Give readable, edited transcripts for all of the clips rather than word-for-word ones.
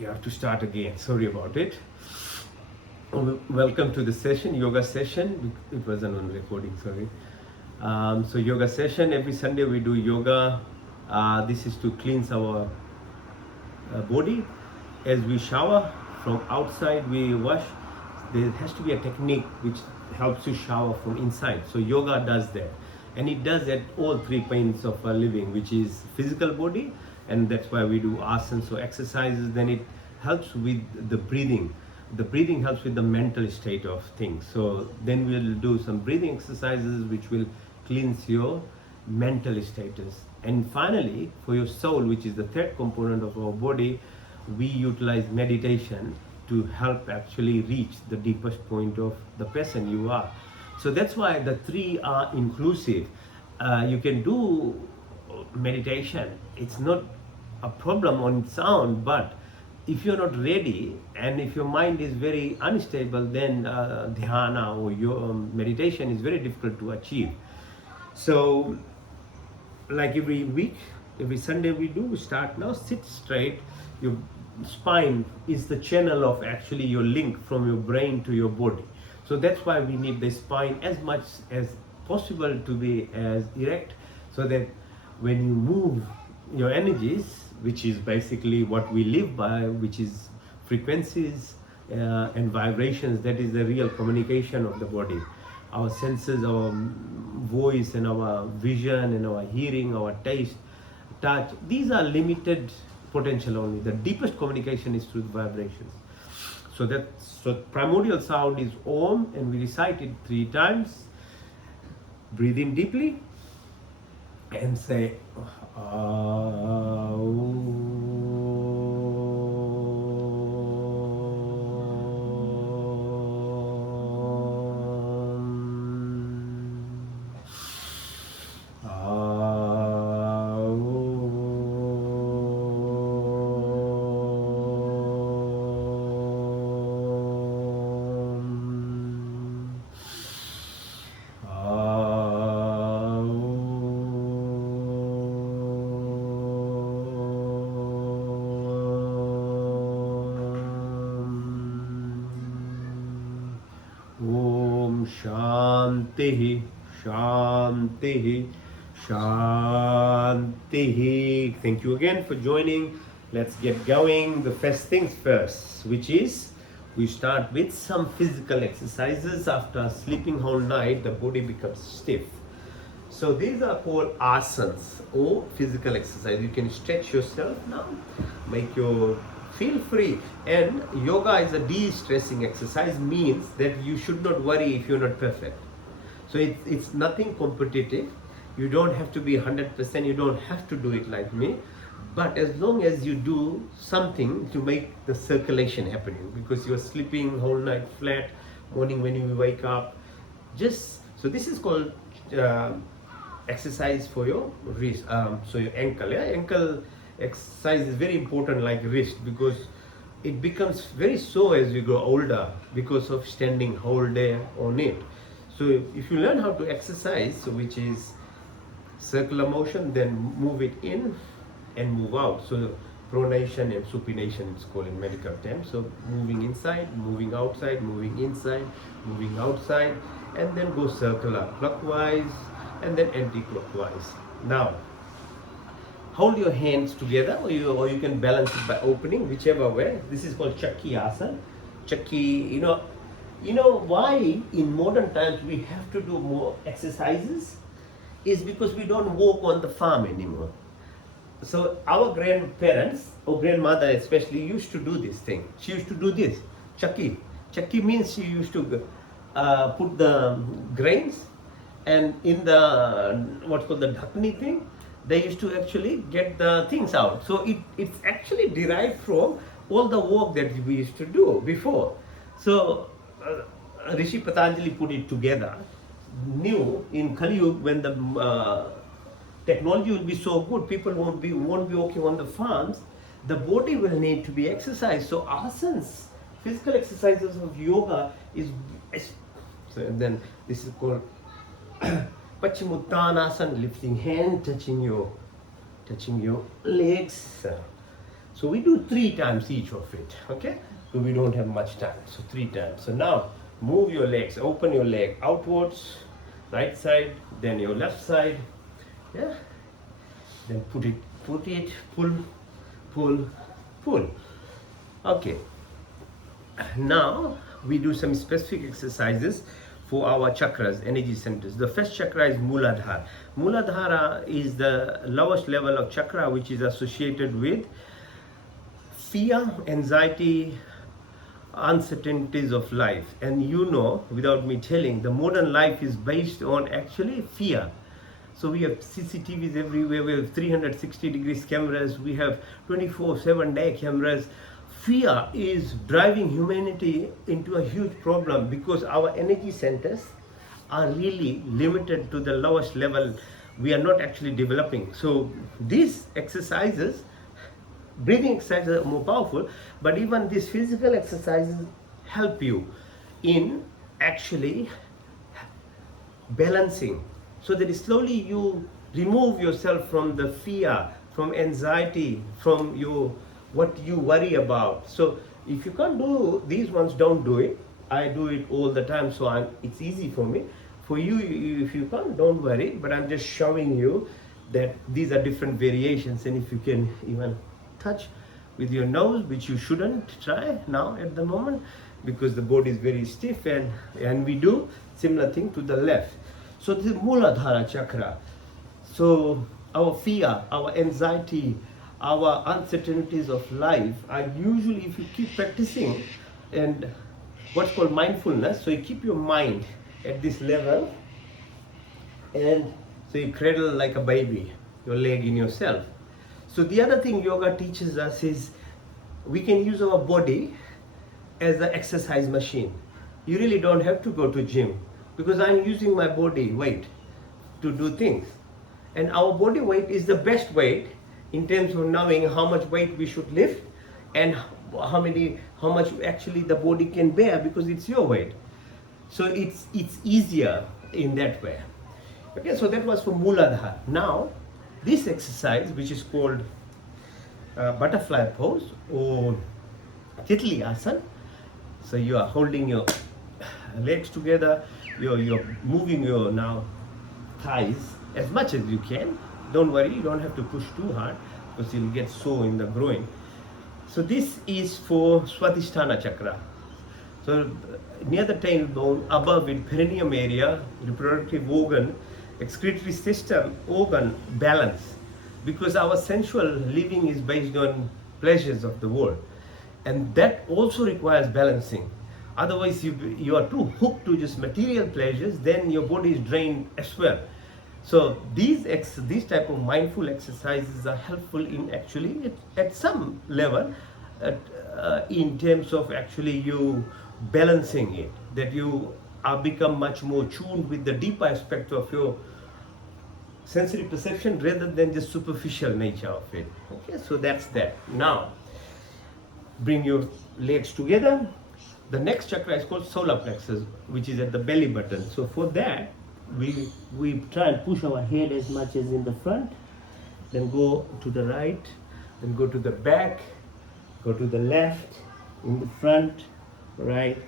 Okay, I have to start again. Sorry about it. Welcome to the session, yoga session. It wasn't on recording, sorry. So yoga session, every Sunday we do yoga. This is to cleanse our body. As we shower from outside, we wash. There has to be a technique which helps you shower from inside. So yoga does that. And it does at all three planes of our living, which is physical body, and that's why we do asanas, so exercises. Then it helps with the breathing. The breathing helps with the mental state of things. So then we'll do some breathing exercises which will cleanse your mental status. And finally, for your soul, which is the third component of our body, we utilize meditation to help actually reach the deepest point of the person you are. So that's why the three are inclusive. You can do meditation. It's not a problem on its own, but if you're not ready and if your mind is very unstable, then dhyana or your meditation is very difficult to achieve. So like every week, every Sunday we start now, sit straight. Your spine is the channel of actually your link from your brain to your body. So that's why we need the spine as much as possible to be as erect, so that when you move your energies, which is basically what we live by, which is frequencies and vibrations, that is the real communication of the body. Our senses, our voice and our vision and our hearing, our taste, touch, these are limited potential only. The deepest communication is through the vibrations. So primordial sound is Om, and we recite it 3 times. Breathe in deeply and say Shanti, Shanti, Shanti. Thank you again for joining. Let's get going. The first things first, which is we start with some physical exercises. After sleeping whole night, the body becomes stiff. So these are called asanas or physical exercise. You can stretch yourself now, make your feel free. And yoga is a de-stressing exercise, means that you should not worry if you're not perfect. So it's nothing competitive. You don't have to be 100%, you don't have to do it like me, but as long as you do something to make the circulation happening, because you're sleeping whole night flat, morning when you wake up, so this is called exercise for your wrist, so your ankle. Ankle exercise is very important, like wrist, because it becomes very sore as we grow older because of standing whole day on it. So if you learn how to exercise, so which is circular motion, then move it in and move out. So pronation and supination, it's called in medical terms. So moving inside, moving outside, moving inside, moving outside, and then go circular, clockwise and then anti-clockwise. Now hold your hands together, or you can balance it by opening, whichever way. This is called Chakki Asana. Chakki, you know why in modern times we have to do more exercises? Is because we don't walk on the farm anymore. So our grandparents or grandmother especially used to do this thing. She used to do this, Chakki. Chakki means she used to put the grains, and in the what's called the dhakni thing, they used to actually get the things out. So it's actually derived from all the work that we used to do before. So Rishi Patanjali put it together. New in Kali Yuga, when the technology will be so good, people won't be working on the farms. The body will need to be exercised. So asanas, physical exercises of yoga is. So then this is called Paschimottanasana, lifting hand, touching your legs. So we do 3 times each of it, okay? So we don't have much time, so 3 times. So now move your legs, open your leg outwards, right side, then your left side, yeah? Then put it, pull, pull. Okay. Now we do some specific exercises for our chakras, energy centers. The first chakra is Muladhara. Muladhara is the lowest level of chakra, which is associated with fear, anxiety, uncertainties of life. And you know, without me telling, the modern life is based on actually fear. So we have CCTVs everywhere, we have 360 degrees cameras, we have 24/7 day cameras. Fear is driving humanity into a huge problem because our energy centers are really limited to the lowest level. We are not actually developing. So these exercises, breathing exercises are more powerful, but even these physical exercises help you in actually balancing, so that slowly you remove yourself from the fear, from anxiety, from your what you worry about. So if you can't do these ones, don't do it. I do it all the time, so it's easy for me. For you, if you can't, don't worry, but I'm just showing you that these are different variations. And if you can even touch with your nose, which you shouldn't try now at the moment because the body is very stiff, and we do similar thing to the left. So this is Muladhara chakra. So our fear, our anxiety, our uncertainties of life are usually, if you keep practicing and what's called mindfulness, so you keep your mind at this level, and so you cradle like a baby, your leg in yourself. So the other thing yoga teaches us is we can use our body as an exercise machine. You really don't have to go to gym, because I'm using my body weight to do things. And our body weight is the best weight in terms of knowing how much weight we should lift and how much actually the body can bear, because it's your weight. So it's easier in that way. Okay, so that was for Muladhara. Now this exercise, which is called butterfly pose or Titli Asana. So you are holding your legs together, you're moving your now thighs as much as you can. Don't worry, you don't have to push too hard because you'll get sore in the groin. So this is for Swadhisthana chakra. So near the tailbone, above it, perineum area, reproductive organ, excretory system, organ, balance. Because our sensual living is based on pleasures of the world. And that also requires balancing. Otherwise, you are too hooked to just material pleasures, then your body is drained as well. So these type of mindful exercises are helpful in actually at some level in terms of actually you balancing it, that you are become much more tuned with the deeper aspect of your sensory perception rather than just superficial nature of it. Okay, so that's that. Now bring your legs together. The next chakra is called solar plexus, which is at the belly button. So for that, we try and push our head as much as in the front, then go to the right, then go to the back, go to the left, in the front, right.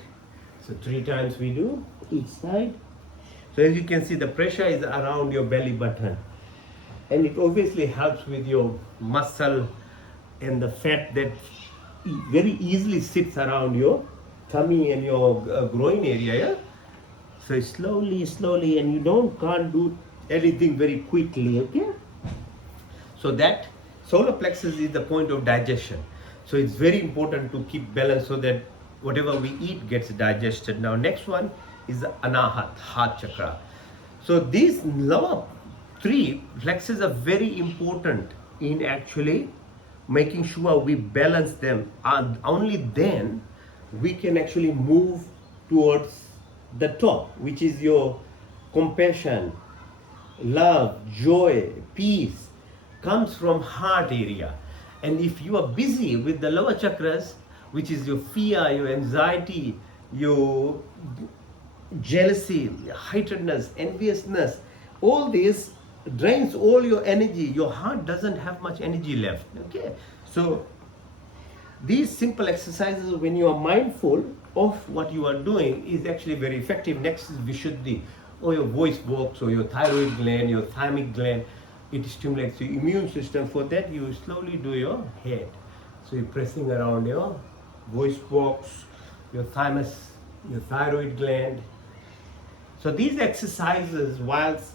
So 3 times we do each side. So as you can see, the pressure is around your belly button, and it obviously helps with your muscle and the fat that very easily sits around your tummy and your groin area. Yeah? So slowly, and you can't do anything very quickly. Okay. So that solar plexus is the point of digestion. So it's very important to keep balance so that whatever we eat gets digested. Now next one is the Anahat, heart chakra. So these lower 3 plexuses are very important in actually making sure we balance them, and only then we can actually move towards the top, which is your compassion, love, joy, peace, comes from heart area. And if you are busy with the lower chakras, which is your fear, your anxiety, your jealousy, heightedness, enviousness, all this drains all your energy. Your heart doesn't have much energy left. Okay, so these simple exercises, when you are mindful of what you are doing, is actually very effective. Next is Vishuddhi, or your voice box, or your thyroid gland, your thymic gland. It stimulates your immune system. For that, you slowly do your head. So you're pressing around your voice box, your thymus, your thyroid gland. So these exercises, whilst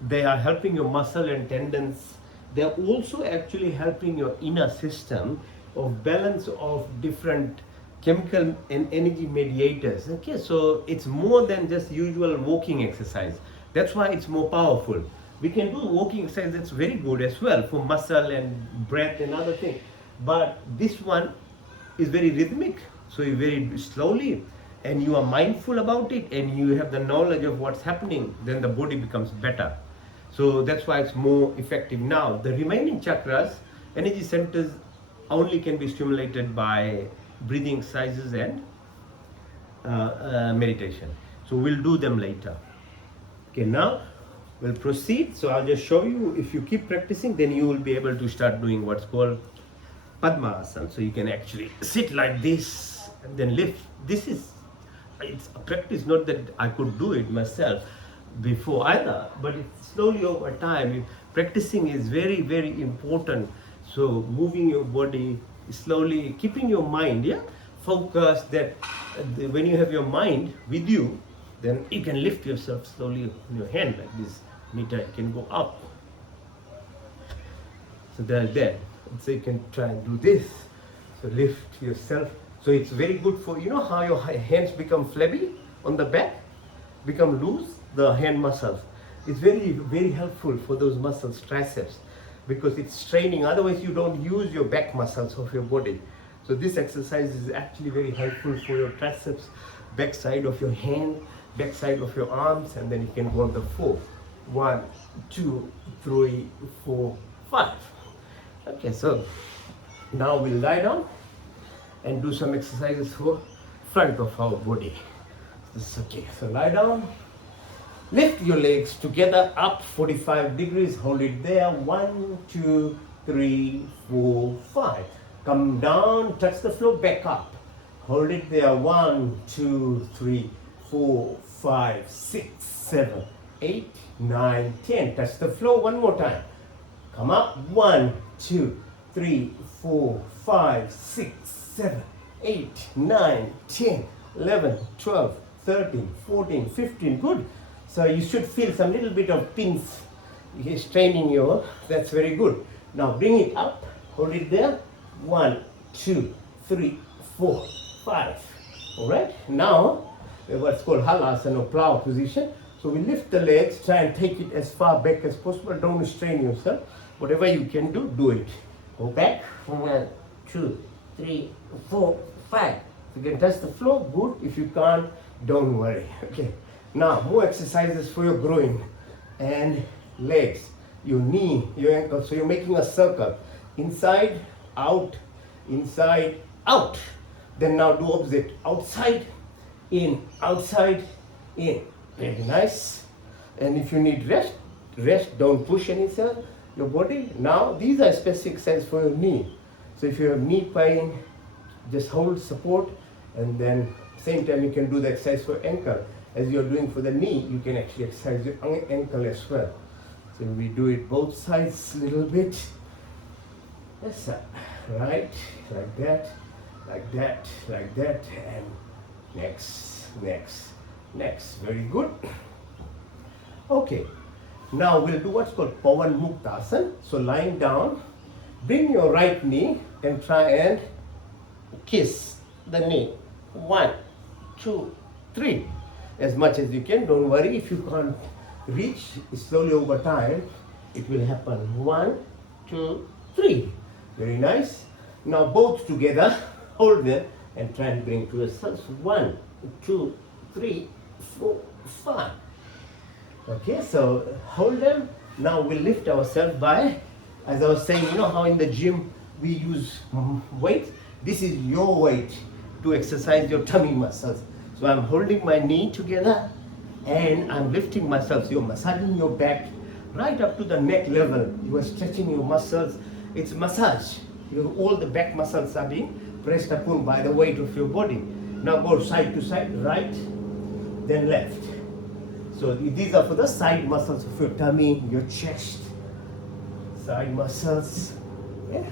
they are helping your muscle and tendons, they are also actually helping your inner system of balance of different chemical and energy mediators. Okay, so it's more than just usual walking exercise. That's why it's more powerful. We can do walking exercise, that's very good as well for muscle and breath and other things. But this one is very rhythmic, so you very slowly, and you are mindful about it, and you have the knowledge of what's happening, then the body becomes better. So that's why it's more effective. Now the remaining chakras, energy centers, only can be stimulated by breathing exercises and meditation. So we'll do them later. Okay, now we'll proceed. So I'll just show you. If you keep practicing, then you will be able to start doing what's called Padmasana. So you can actually sit like this and then lift. It's a practice, not that I could do it myself before either, but it's slowly over time. Practicing is very, very important. So moving your body slowly, keeping your mind focused, that when you have your mind with you, then you can lift yourself slowly in your hand like this. Meter can go up. So there. So you can try and do this. So lift yourself. So it's very good for, how your hands become flabby on the back, become loose, the hand muscles. It's very, very helpful for those muscles, triceps, because it's straining. Otherwise, you don't use your back muscles of your body. So this exercise is actually very helpful for your triceps, back side of your hand, back side of your arms, and then you can go on the 4. 1, 2, 3, 4, 5. Okay, so now we'll lie down and do some exercises for front of our body. This is okay. So lie down. Lift your legs together up 45 degrees. Hold it there. 1, 2, 3, 4, 5. Come down. Touch the floor. Back up. Hold it there. 1, 2, 3, 4, 5, 6, 7, 8, 9, 10. Touch the floor one more time. Come up. 1, 2, 3, 4, 5, 6, 7, 8, 9, 10, 11, 12, 13, 14, 15. Good. So you should feel some little bit of pins straining your, that's very good. Now bring it up, hold it there. 1, 2, 3, 4, 5. All right. Now what's called halasana or plow position. So we lift the legs, try and take it as far back as possible. Don't strain yourself. Whatever you can do, do it. Go back. 1, 2, 3, 4, 5. If you can touch the floor, good. If you can't, don't worry. Okay. Now, more exercises for your groin and legs, your knee, your ankle. So you're making a circle. Inside, out, inside, out. Then now do opposite. Outside, in, outside, in. Very nice. And if you need rest, rest. Don't push anything, your body. Now, these are specific exercises for your knee. So if you have knee pain, just hold support, and then same time you can do the exercise for ankle. As you're doing for the knee, you can actually exercise your ankle as well. So we do it both sides a little bit. Yes, sir. Right, like that, like that, like that, and next, next, next. Very good. Okay, now we'll do what's called Pawan Muktasana. So lying down, bring your right knee and try and kiss the knee. 1, 2, 3. As much as you can. Don't worry if you can't reach. Slowly over time it will happen. 1, 2, 3. Very nice. Now both together, hold them and try and bring to yourselves. 1, 2, 3, 4, 5. Okay, so hold them. Now we'll lift ourselves by, as I was saying, how in the gym we use weight. This is your weight to exercise your tummy muscles. So I'm holding my knee together and I'm lifting myself. So you're massaging your back right up to the neck level. You are stretching your muscles. It's massage. all the back muscles are being pressed upon by the weight of your body. Now go side to side, right, then left. So these are for the side muscles of your tummy, your chest, side muscles. Yeah.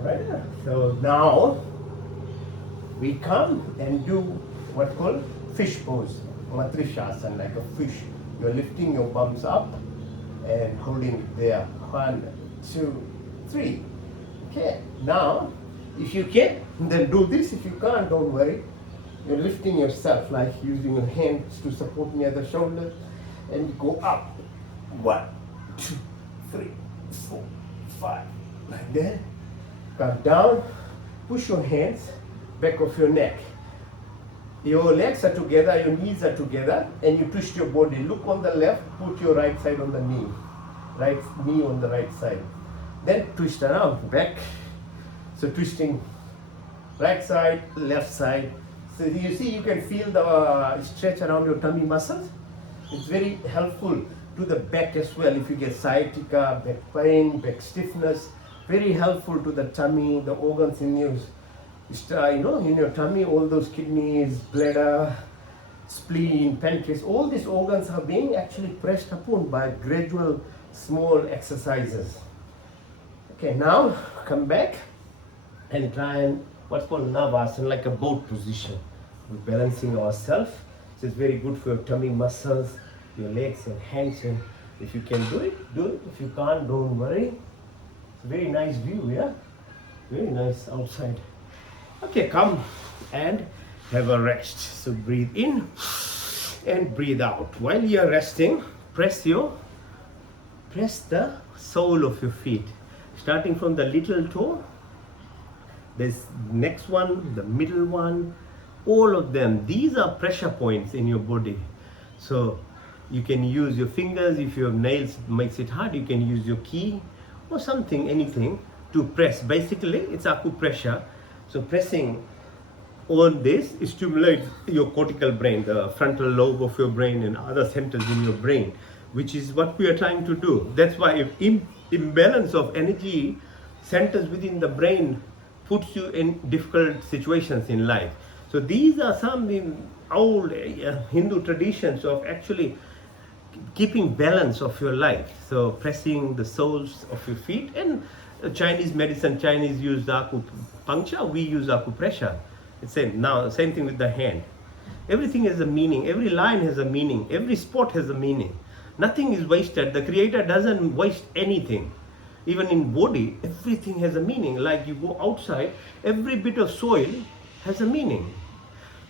Right. So now we come and do what's called fish pose, Matrishasana, like a fish. You're lifting your bums up and holding it there. 1, 2, 3. Okay. Now, if you can, then do this. If you can't, don't worry. You're lifting yourself, like using your hands to support near the shoulder, and you go up. 1, 2, 3, 4, 5. Like that. Come down. Push your hands back of your neck. Your legs are together, your knees are together, and you twist your body. Look on the left, put your right side on the knee. Right knee on the right side. Then twist around, back. So twisting right side, left side. So you see, you can feel the stretch around your tummy muscles. It's very helpful to the back as well. If you get sciatica, back pain, back stiffness, very helpful to the tummy, the organs in your in your tummy, all those kidneys, bladder, spleen, pancreas, all these organs are being actually pressed upon by gradual small exercises. Okay, now come back and try and what's called Navasana, like a boat position. We're balancing ourselves. So it's very good for your tummy muscles, your legs and hands. And if you can do it, do it. If you can't, don't worry. It's a very nice view, yeah? Very nice outside. Okay, come and have a rest. So breathe in and breathe out. While you are resting, press the sole of your feet. Starting from the little toe, this next one, the middle one, all of them. These are pressure points in your body. So you can use your fingers. If you have nails, makes it hard, you can use your key or something, anything to press. Basically, it's acupressure. So pressing on this stimulates your cortical brain, the frontal lobe of your brain and other centers in your brain, which is what we are trying to do. That's why if imbalance of energy centers within the brain puts you in difficult situations in life. So these are some old Hindu traditions of actually keeping balance of your life. So pressing the soles of your feet, and Chinese medicine, Chinese use acupuncture, we use acupressure. It's same. Now same thing with the hand. Everything has a meaning. Every line has a meaning. Every spot has a meaning. Nothing is wasted. The Creator doesn't waste anything. Even in body, everything has a meaning. Like you go outside, every bit of soil has a meaning.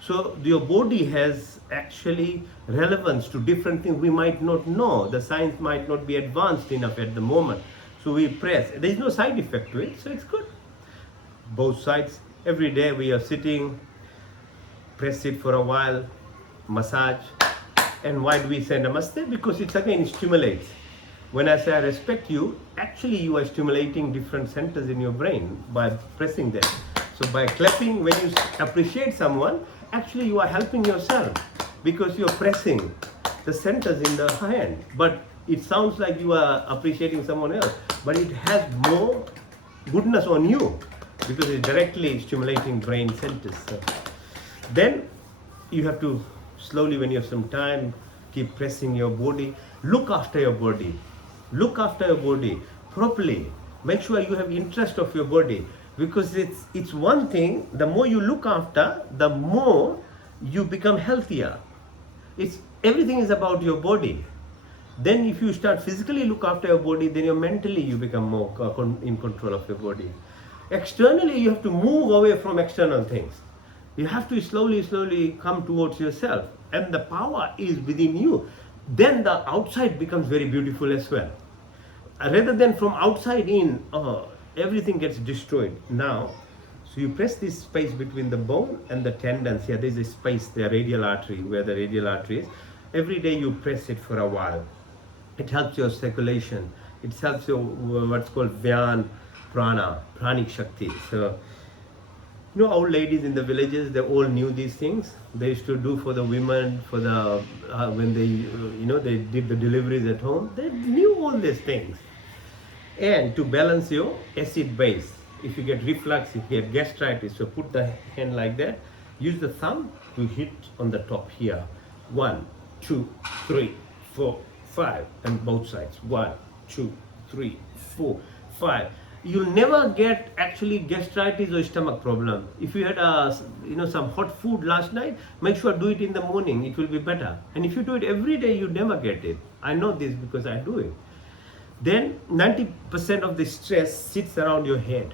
So your body has actually relevance to different things we might not know. The science might not be advanced enough at the moment. So we press. There is no side effect to it, so it's good. Both sides. Every day we are sitting, press it for a while, massage. And why do we say namaste? Because it's again stimulates. When I say I respect you, actually you are stimulating different centers in your brain by pressing them. So by clapping, when you appreciate someone, actually you are helping yourself because you are pressing the centers in the hand. But it sounds like you are appreciating someone else, but it has more goodness on you because it's directly stimulating brain centers. So then you have to slowly, when you have some time, keep pressing your body. Look after your body. Look after your body properly. Make sure you have interest of your body, because it's one thing, the more you look after, the more you become healthier. Everything is about your body. Then if you start physically look after your body, then mentally you become more in control of your body. Externally, you have to move away from external things. You have to slowly come towards yourself, and the power is within you. Then the outside becomes very beautiful as well. Rather than from outside in, everything gets destroyed. Now, so you press this space between the bone and the tendons. Here, there's a space, the radial artery, where the radial artery is. Every day you press it for a while. It helps your circulation. It helps your what's called Vyan Prana, Pranic Shakti. So, old ladies in the villages, they all knew these things. They used to do for the women, for the when they, they did the deliveries at home. They knew all these things. And to balance your acid base. if you get reflux, if you get gastritis, so put the hand like that. Use the thumb to hit on the top here. 1, 2, 3, 4, 5, and both sides. 1, 2, 3, 4, 5. You'll never get actually gastritis or stomach problem. If you had some hot food last night, make sure do it in the morning. It will be better. And if you do it every day, you never get it. I know this because I do it. Then 90% of the stress sits around your head.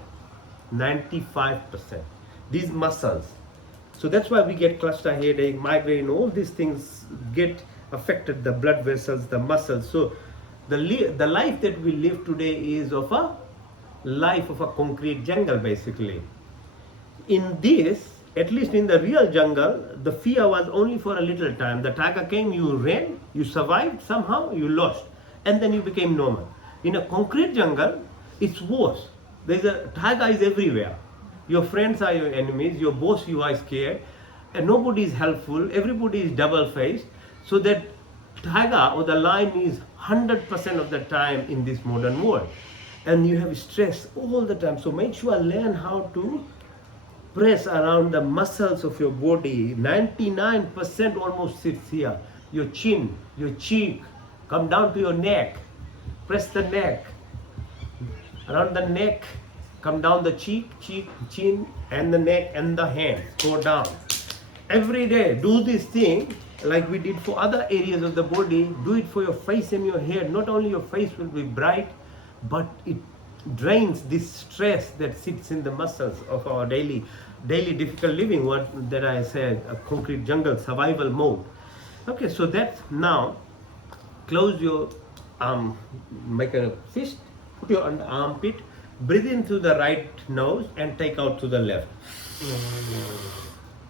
95%. These muscles. So that's why we get cluster headache, migraine, all these things get affected, the blood vessels, the muscles. So the life that we live today is of a life of a concrete jungle, basically. In this, at least in the real jungle, the fear was only for a little time. The tiger came, you ran, you survived somehow, you lost, and then you became normal. In a concrete jungle, it's worse. There's a tiger is everywhere. Your friends are your enemies, your boss you are scared, and nobody is helpful, everybody is double-faced. So that tiger or the lion is 100% of the time in this modern world. And you have stress all the time. So make sure learn how to press around the muscles of your body. 99% almost sits here. Your chin, your cheek, come down to your neck. Press the neck. Around the neck, come down the cheek, chin, and the neck and the hands. Go down. Every day, do this thing like we did for other areas of the body. Do it for your face and your head. Not only your face will be bright, but it drains this stress that sits in the muscles of our daily difficult living, what that I said, a concrete jungle survival mode. Okay, so that's now close your make a fist, put your under armpit, breathe in through the right nose and take out to the left.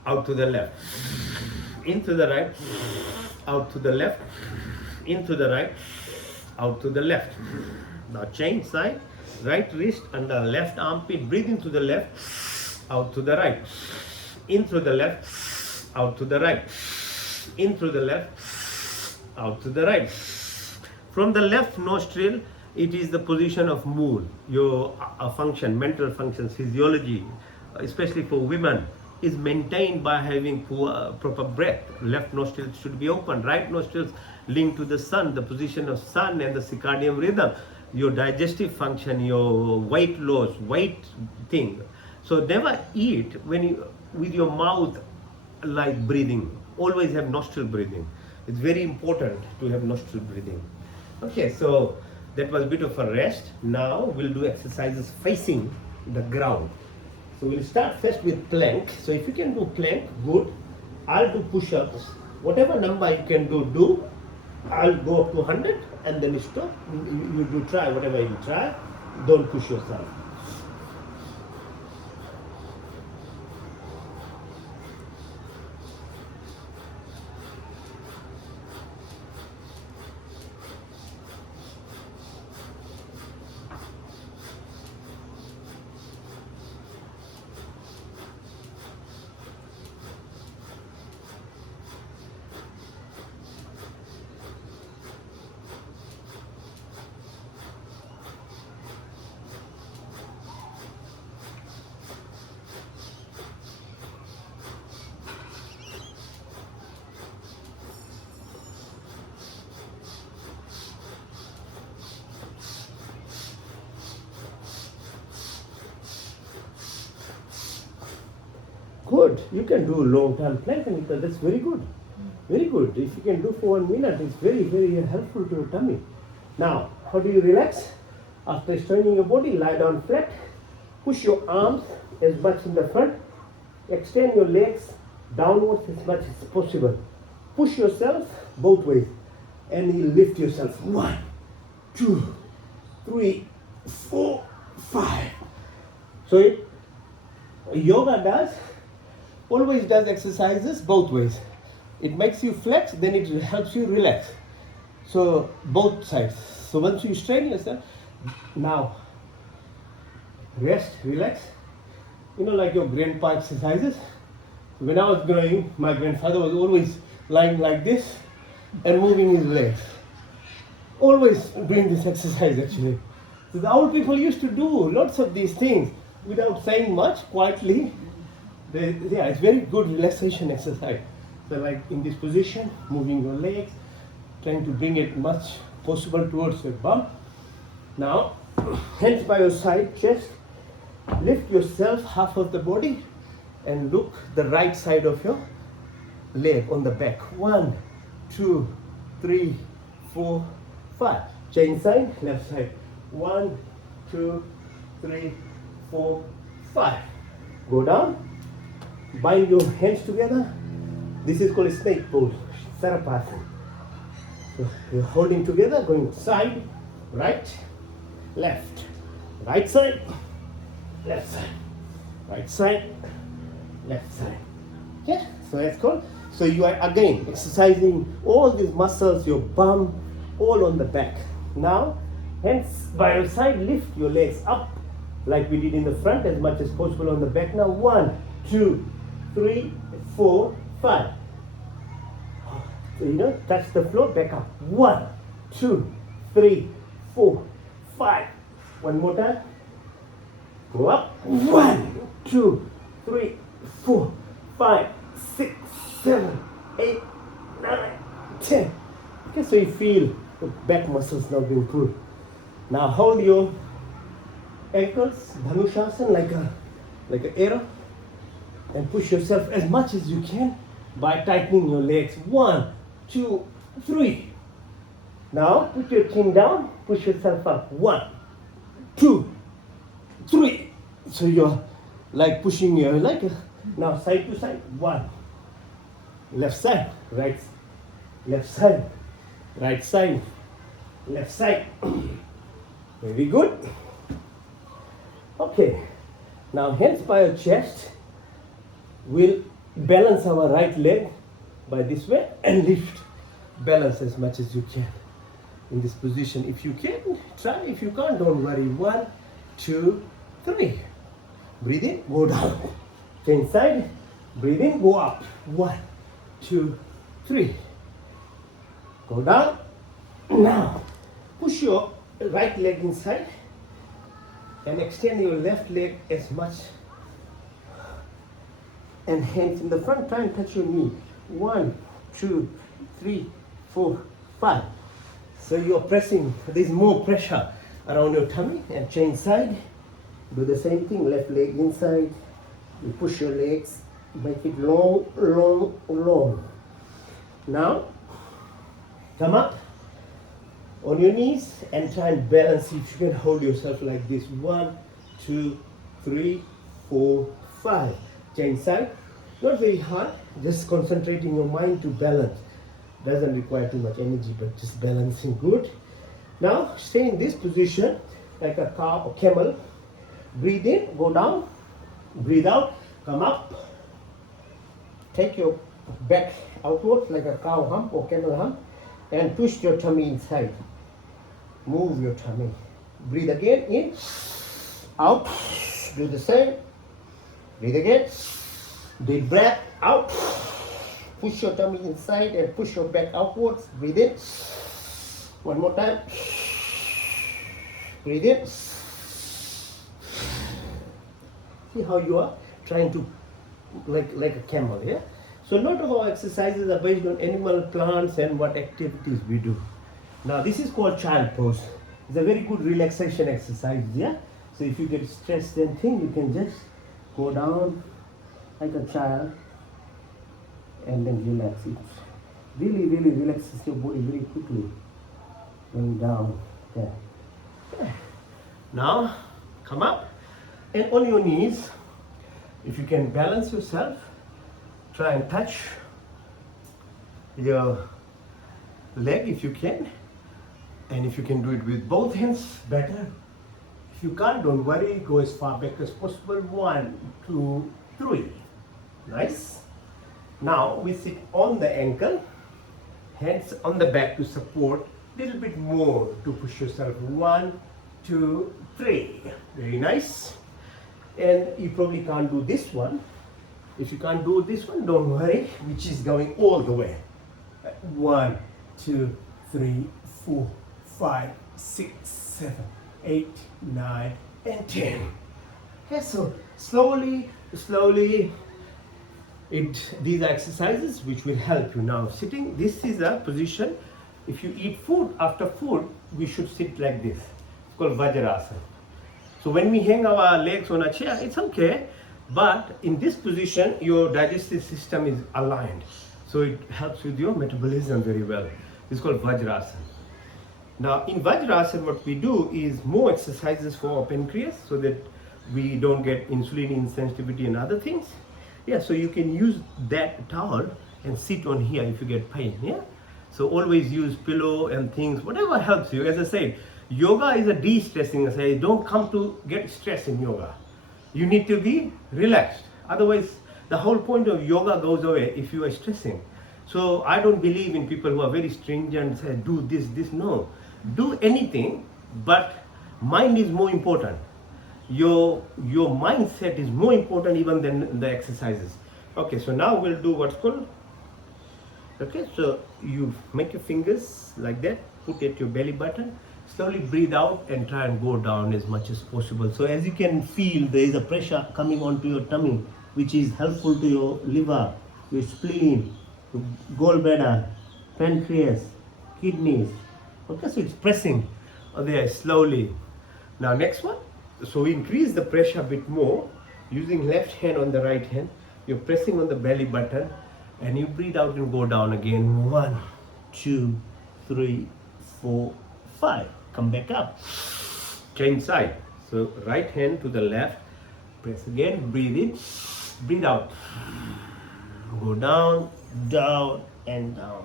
Out to the left. Into the right, out to the left, into the right, out to the left. Now change side, right wrist under left armpit, breathe into the left, out to the right, in through the left, out to the right, in through the left, out to the right. From the left nostril, it is the position of moon, your function, mental functions, physiology, especially for women, is maintained by having proper breath. Left nostril should be open, right nostrils linked to the sun, the position of sun and the circadian rhythm, your digestive function, your weight loss, weight thing. So never eat with your mouth like breathing. Always have nostril breathing. It's very important to have nostril breathing. Okay, so that was a bit of a rest. Now we'll do exercises facing the ground. So we'll start first with plank. So if you can do plank, good. I'll do push-ups. Whatever number you can do. I'll go up to 100 and then stop. You do try whatever you try. Don't push yourself. Good. You can do long-term plank, Anita. That's very good. Very good. If you can do for 1 minute, it's very, very helpful to your tummy. Now, how do you relax? After straining your body, lie down flat. Push your arms as much in the front. Extend your legs downwards as much as possible. Push yourself both ways. And you lift yourself. 1, 2, 3, 4, 5. So yoga always does exercises both ways. It makes you flex, then it helps you relax. So both sides. So once you strain yourself, now rest, relax. You know, like your grandpa exercises. When I was growing, my grandfather was always lying like this and moving his legs. Always doing this exercise actually. So the old people used to do lots of these things. without saying much, quietly, yeah, it's very good relaxation exercise. So like in this position, moving your legs, trying to bring it much possible towards your bum. Now, hands by your side, chest, lift yourself half of the body and look the right side of your leg on the back. 1, 2, 3, 4, 5. Change side, left side. 1, 2, 3, 4, 5. Go down. Bind your hands together. This is called a snake pose, Sarapasana. So you're holding together, going side, right, left, right side, left side, right side, left side. Yeah, so that's called. So you are again exercising all these muscles, your bum, all on the back. Now, hands by your side, lift your legs up like we did in the front as much as possible on the back. Now 1, 2, 3, 4, 5. So touch the floor, back up. 1, 2, 3, 4, 5. One more time. Go up. 1, 2, 3, 4, 5, 6, 7, 8, 9, 10. Okay, so you feel the back muscles now being pulled. Now hold your ankles, Dhanushasana, like an arrow, and push yourself as much as you can by tightening your legs. 1, 2, 3. Now put your chin down, push yourself up. 1, 2, 3. So you're like pushing your now side to side. 1, left side, right, left side, right side, left side. Very good. Okay, now hands by your chest. We'll balance our right leg by this way and lift. Balance as much as you can in this position. If you can, try. If you can't, don't worry. 1, 2, 3. Breathe in, go down. Change side. Breathe in, go up. 1, 2, 3. Go down. Now, push your right leg inside and extend your left leg as much. And hands in the front, try and touch your knee. 1, 2, 3, 4, 5. So you're pressing, there's more pressure around your tummy. And change side. Do the same thing, left leg inside. You push your legs, make it long, long, long. Now, come up on your knees and try and balance. If you can hold yourself like this. 1, 2, 3, 4, 5. Change side. Not very hard, just concentrating your mind to balance. Doesn't require too much energy, but just balancing good. Now stay in this position like a cow or camel. Breathe in, go down. Breathe out, come up. Take your back outwards like a cow hump or camel hump and push your tummy inside. Move your tummy. Breathe again, in, out. Do the same. Breathe again. Deep breath, out. Push your tummy inside and push your back outwards. Breathe in. One more time. Breathe in. See how you are trying to like a camel, yeah? So a lot of our exercises are based on animal, plants, and what activities we do. Now this is called child pose. It's a very good relaxation exercise, yeah? So if you get stressed and thing, you can just go down like a child and then relax it. Really, really relaxes your body very quickly. Going down there. Yeah. Now, come up and on your knees, if you can balance yourself, try and touch your leg if you can. And if you can do it with both hands, better. If you can't, don't worry, go as far back as possible. 1, 2, 3. Nice. Now we sit on the ankle, hands on the back to support, little bit more to push yourself. 1, 2, 3. Very nice. And you probably can't do this one. If you can't do this one, don't worry, which is going all the way. 1, 2, 3, 4, 5, 6, 7, 8, 9, and 10. Okay, so slowly, these are exercises which will help you. Now sitting, this is a position. If you eat food, after food we should sit like this. It's called Vajrasana. So when we hang our legs on a chair, it's okay, but in this position your digestive system is aligned, so it helps with your metabolism very well. It's called Vajrasana. Now in Vajrasana what we do is more exercises for our pancreas, so that we don't get insulin insensitivity and other things. Yeah, so you can use that towel and sit on here if you get pain. Yeah, so always use pillow and things, whatever helps you. As I said, yoga is a de-stressing exercise. Don't come to get stressed in yoga. You need to be relaxed. Otherwise, the whole point of yoga goes away if you are stressing. So I don't believe in people who are very stringent, say do this. No, do anything, but mind is more important. Your mindset is more important even than the exercises. Okay, so now we'll do what's called. Okay, so you make your fingers like that, put it at your belly button, slowly breathe out and try and go down as much as possible. So as you can feel, there is a pressure coming onto your tummy, which is helpful to your liver, your spleen, gallbladder, pancreas, kidneys. Okay, so it's pressing there slowly. Now next one. So we increase the pressure a bit more using left hand on the right hand. You're pressing on the belly button and you breathe out and go down again. 1, 2, 3, 4, 5. Come back up. Change side. So right hand to the left. Press again. Breathe in. Breathe out. Go down, down, and down.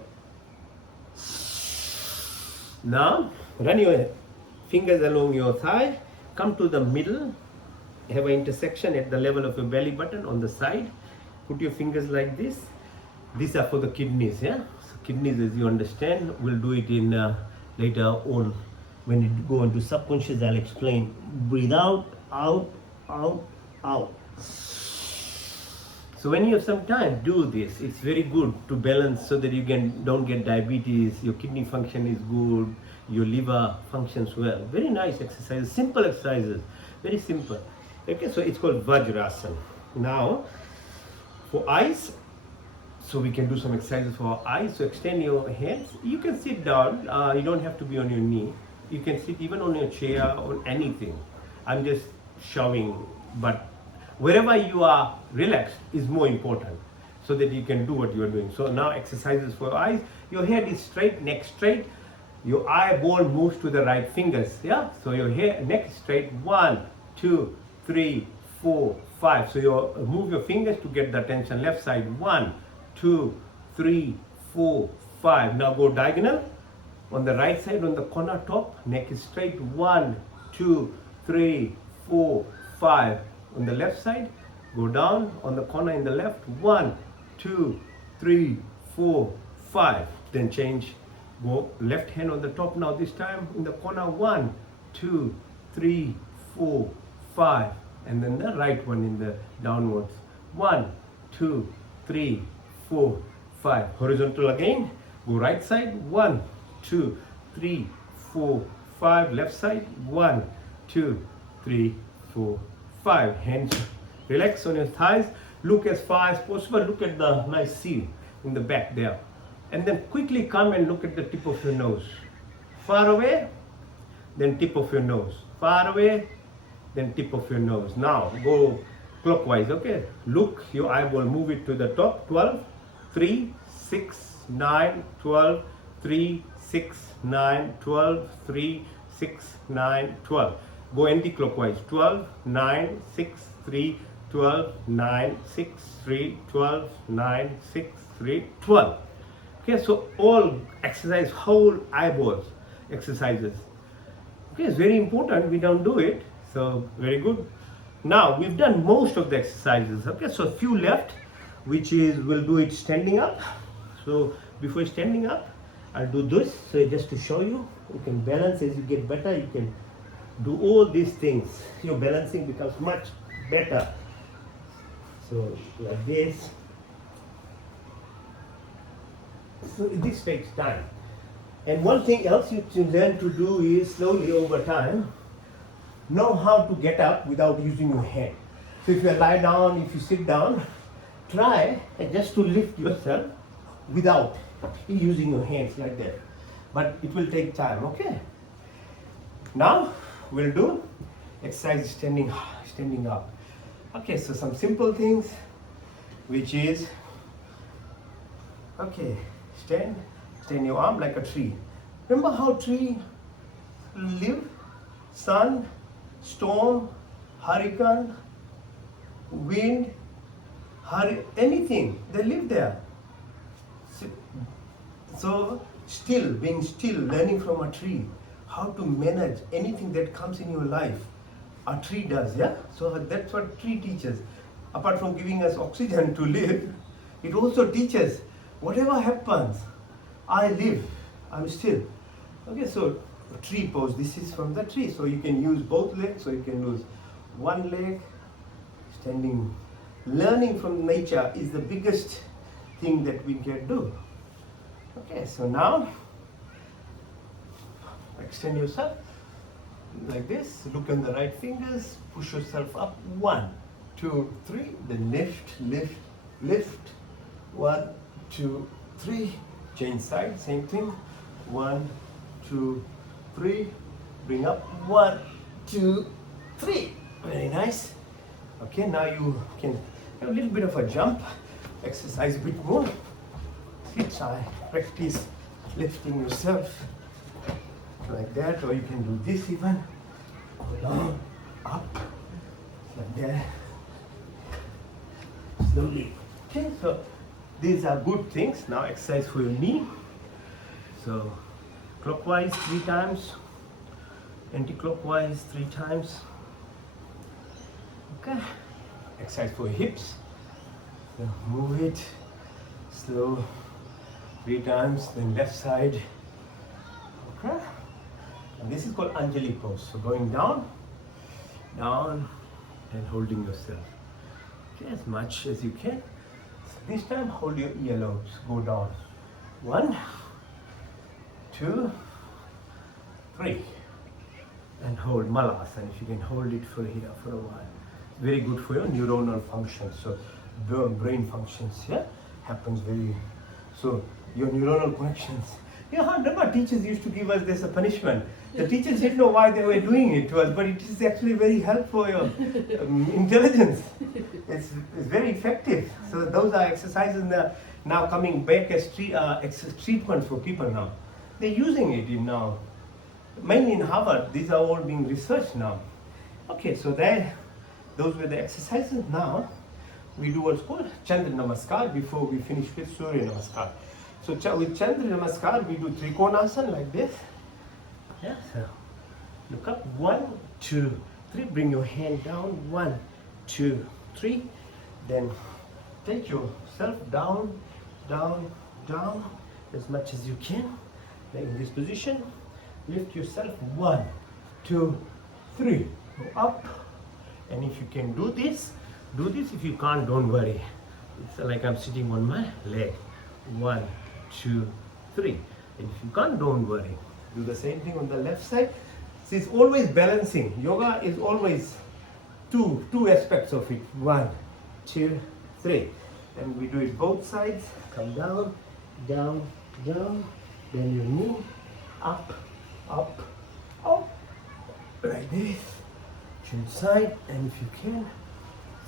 Now run your fingers along your thigh. Come to the middle, have an intersection at the level of your belly button on the side. Put your fingers like this. These are for the kidneys, yeah? So kidneys, as you understand, we'll do it in later on. When you go into subconscious, I'll explain. Breathe out, out, out, out. So when you have some time, do this. It's very good to balance so that you don't get diabetes, your kidney function is good, your liver functions well. Very nice exercises, simple exercises, very simple. Okay, so it's called Vajrasana. Now, for eyes, so we can do some exercises for our eyes. So extend your hands. You can sit down. You don't have to be on your knee. You can sit even on your chair or anything. I'm just showing, but wherever you are relaxed is more important, so that you can do what you are doing. So now exercises for eyes. Your head is straight, neck straight. Your eyeball moves to the right fingers. Yeah. So your neck is straight. 1, 2, 3, 4, 5. So you move your fingers to get the attention. Left side. 1, 2, 3, 4, 5. Now go diagonal. On the right side, on the corner top, neck is straight. 1, 2, 3, 4, 5. On the left side, go down on the corner in the left. 1, 2, 3, 4, 5. Then change. Go left hand on the top now. This time in the corner. 1, 2, 3, 4, 5. And then the right one in the downwards. 1, 2, 3, 4, 5. Horizontal again. Go right side. 1, 2, 3, 4, 5. Left side. 1, 2, 3, 4, 5. Hands relax on your thighs. Look as far as possible. Look at the nice seal in the back there. And then quickly come and look at the tip of your nose. Far away, then tip of your nose. Far away, then tip of your nose. Now go clockwise, okay? Look, your eyeball, move it to the top. 12, 3, 6, 9, 12, 3, 6, 9, 12, 3, 6, 9, 12. Go anti-clockwise. 12, 9, 6, 3, 12, 9, 6, 3, 12, 9, 6, 3, 12. Okay, so all exercise, whole eyeballs exercises. Okay, it's very important. We don't do it. So very good. Now we've done most of the exercises. Okay, so a few left, which is we'll do it standing up. So before standing up, I'll do this. So just to show you, you can balance as you get better. You can do all these things. Your balancing becomes much better. So like this. So this takes time. And one thing else you can learn to do is slowly over time, know how to get up without using your hand. So if you lie down, if you sit down, try just to lift yourself without using your hands like that. But it will take time, okay? Now we'll do exercise standing up. Okay, so some simple things, which is, okay, stand your arm like a tree. Remember how tree live? Sun, storm, hurricane, wind, anything, they live there. So being still, learning from a tree, how to manage anything that comes in your life. A tree does, yeah? So that's what tree teaches. Apart from giving us oxygen to live, it also teaches, whatever happens, I live, I'm still. Okay, so tree pose, this is from the tree. So you can use both legs, so you can use one leg, standing. Learning from nature is the biggest thing that we can do. Okay, so now, extend yourself like this, look on the right fingers, push yourself up, 1, 2, 3, then lift, 1, 2, 3, change side, same thing, 1, 2, 3, bring up, 1, 2, 3, very nice. Okay, now you can have a little bit of a jump, exercise a bit more, try, practice lifting yourself like that, or you can do this even, down, up, like that, slowly. Okay, so these are good things. Now exercise for your knee. So clockwise 3 times, anti-clockwise 3 times. Okay, exercise for your hips. So move it slow 3 times, then left side. Okay, and this is called Anjali pose. So going down, and holding yourself. Okay, as much as you can. So this time hold your earlobes, go down. 1, 2, 3, and hold Malasana. If you can hold it for here for a while, very good for your neuronal functions. So brain functions, yeah, happens very. So your neuronal connections. Yeah, remember teachers used to give us this a punishment. The teachers didn't know why they were doing it to us, but it is actually very helpful for your intelligence. It's very effective. So those are exercises now coming back as treatment for people now. They're using it in now, mainly in Harvard. These are all being researched now. Okay, so those were the exercises. Now we do what's called Chandra Namaskar before we finish with Surya Namaskar. So with Chandra Namaskar, we do Trikonasana like this. Yeah, so look up, 1, 2, 3, bring your hand down, 1, 2, 3, then take yourself down, as much as you can. Then in this position, lift yourself, 1, 2, 3, go up, and if you can do this. If you can't, don't worry. It's like I'm sitting on my leg, 1, 2, 3, and if you can't, don't worry. Do the same thing on the left side. So it's always balancing. Yoga is always two aspects of it. 1, 2, 3, and we do it both sides. Come down, then you move up, like this. Change side, and if you can,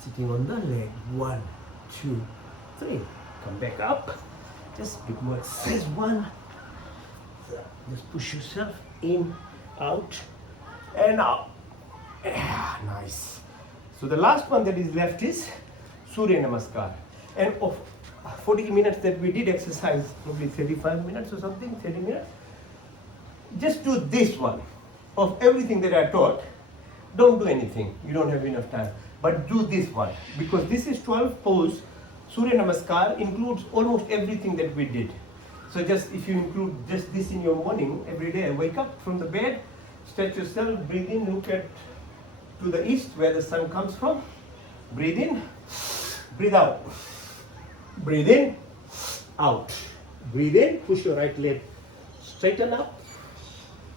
sitting on the leg. 1, 2, 3. Come back up. Just a bit more exercise. 1. Just push yourself in, out, and out. Yeah, nice. So the last one that is left is Surya Namaskar. And of 40 minutes that we did exercise, probably 35 minutes or something, 30 minutes. Just do this one. Of everything that I taught, don't do anything. You don't have enough time. But do this one. Because this is 12 pose. Surya Namaskar includes almost everything that we did. So just if you include just this in your morning, every day, wake up from the bed, stretch yourself, breathe in, look to the east where the sun comes from. Breathe in, breathe out. Breathe in, out. Breathe in, push your right leg, straighten up,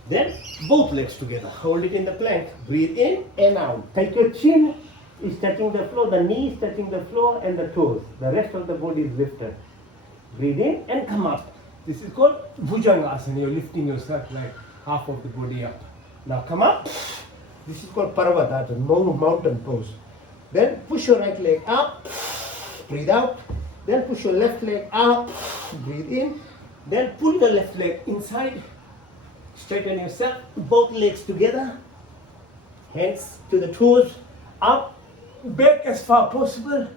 Then both legs together. Hold it in the plank. Breathe in and out. Take your chin is touching the floor, the knee is touching the floor, and the toes. The rest of the body is lifted. Breathe in and come up. This is called Bhujangasana. You're lifting yourself like half of the body up. Now come up. This is called Parvatasana, mountain pose. Then push your right leg up. Breathe out. Then push your left leg up. Breathe in. Then pull the left leg inside. Straighten yourself. Both legs together. Hands to the toes. Up. Back as far possible.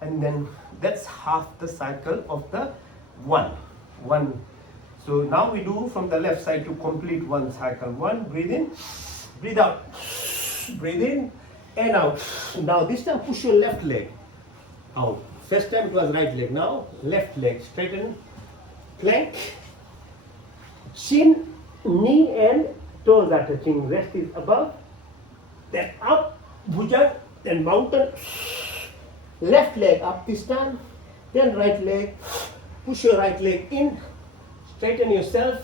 And then that's half the cycle of the one. So now we do from the left side to complete one cycle. One, breathe in, breathe out, breathe in and out. Now this time push your left leg out. First time it was right leg. Now left leg, straighten, plank, chin, knee and toes are touching. Rest is above. Then up, bhujang, then mountain. Left leg up this time, then right leg, push your right leg in, straighten yourself,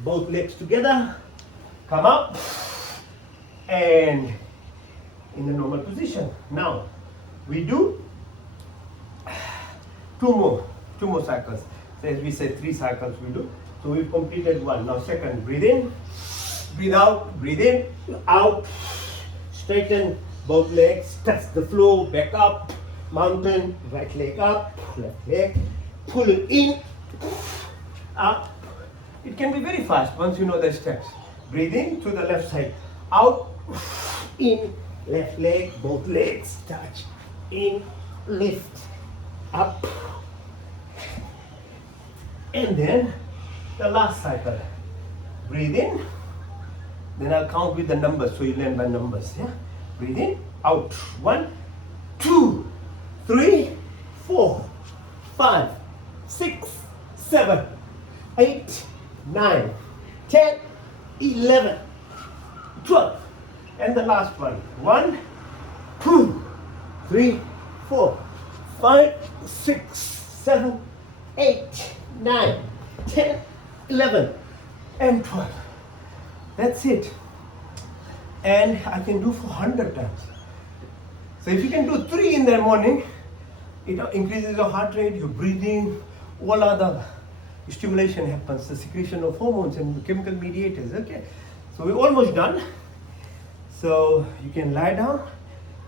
both legs together, come up, and in the normal position. Now, we do two more cycles. So as we said, 3 cycles we do. So we've completed one. Now second, breathe in, breathe out, straighten both legs, touch the floor, back up, mountain, right leg up, left leg, pull it in, up. It can be very fast once you know the steps. Breathe in to the left side, out, in, left leg, both legs touch, in, lift, up, and then the last cycle. Breathe in, then I'll count with the numbers so you learn by numbers. Yeah? Breathe in, out, 1, 2, 3, 4, 5, 6, 7, 8, 9, 10, 11, 12. And the last one. 1, 2, 3, 4, 5, 6, 7, 8, 9, 10, 11, and 12. That's it. And I can do for 100 times. So if you can do 3 in the morning, it increases your heart rate, your breathing, all other stimulation happens, the secretion of hormones and chemical mediators. Okay, so we're almost done. So you can lie down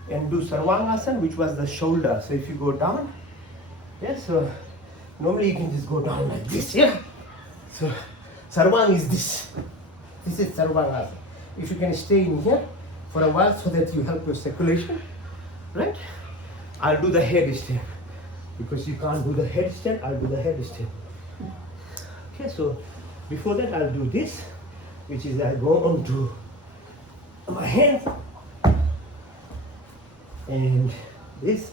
and do Sarvangasana, which was the shoulder. So if you go down, yeah, so normally you can just go down like this, yeah. So Sarvang is this. This is Sarvangasana. If you can stay in here for a while so that you help your circulation, right? I'll do the headstand because you can't do the headstand. I'll do the headstand. Okay, so before that I'll do this, which is I go onto my hand and this,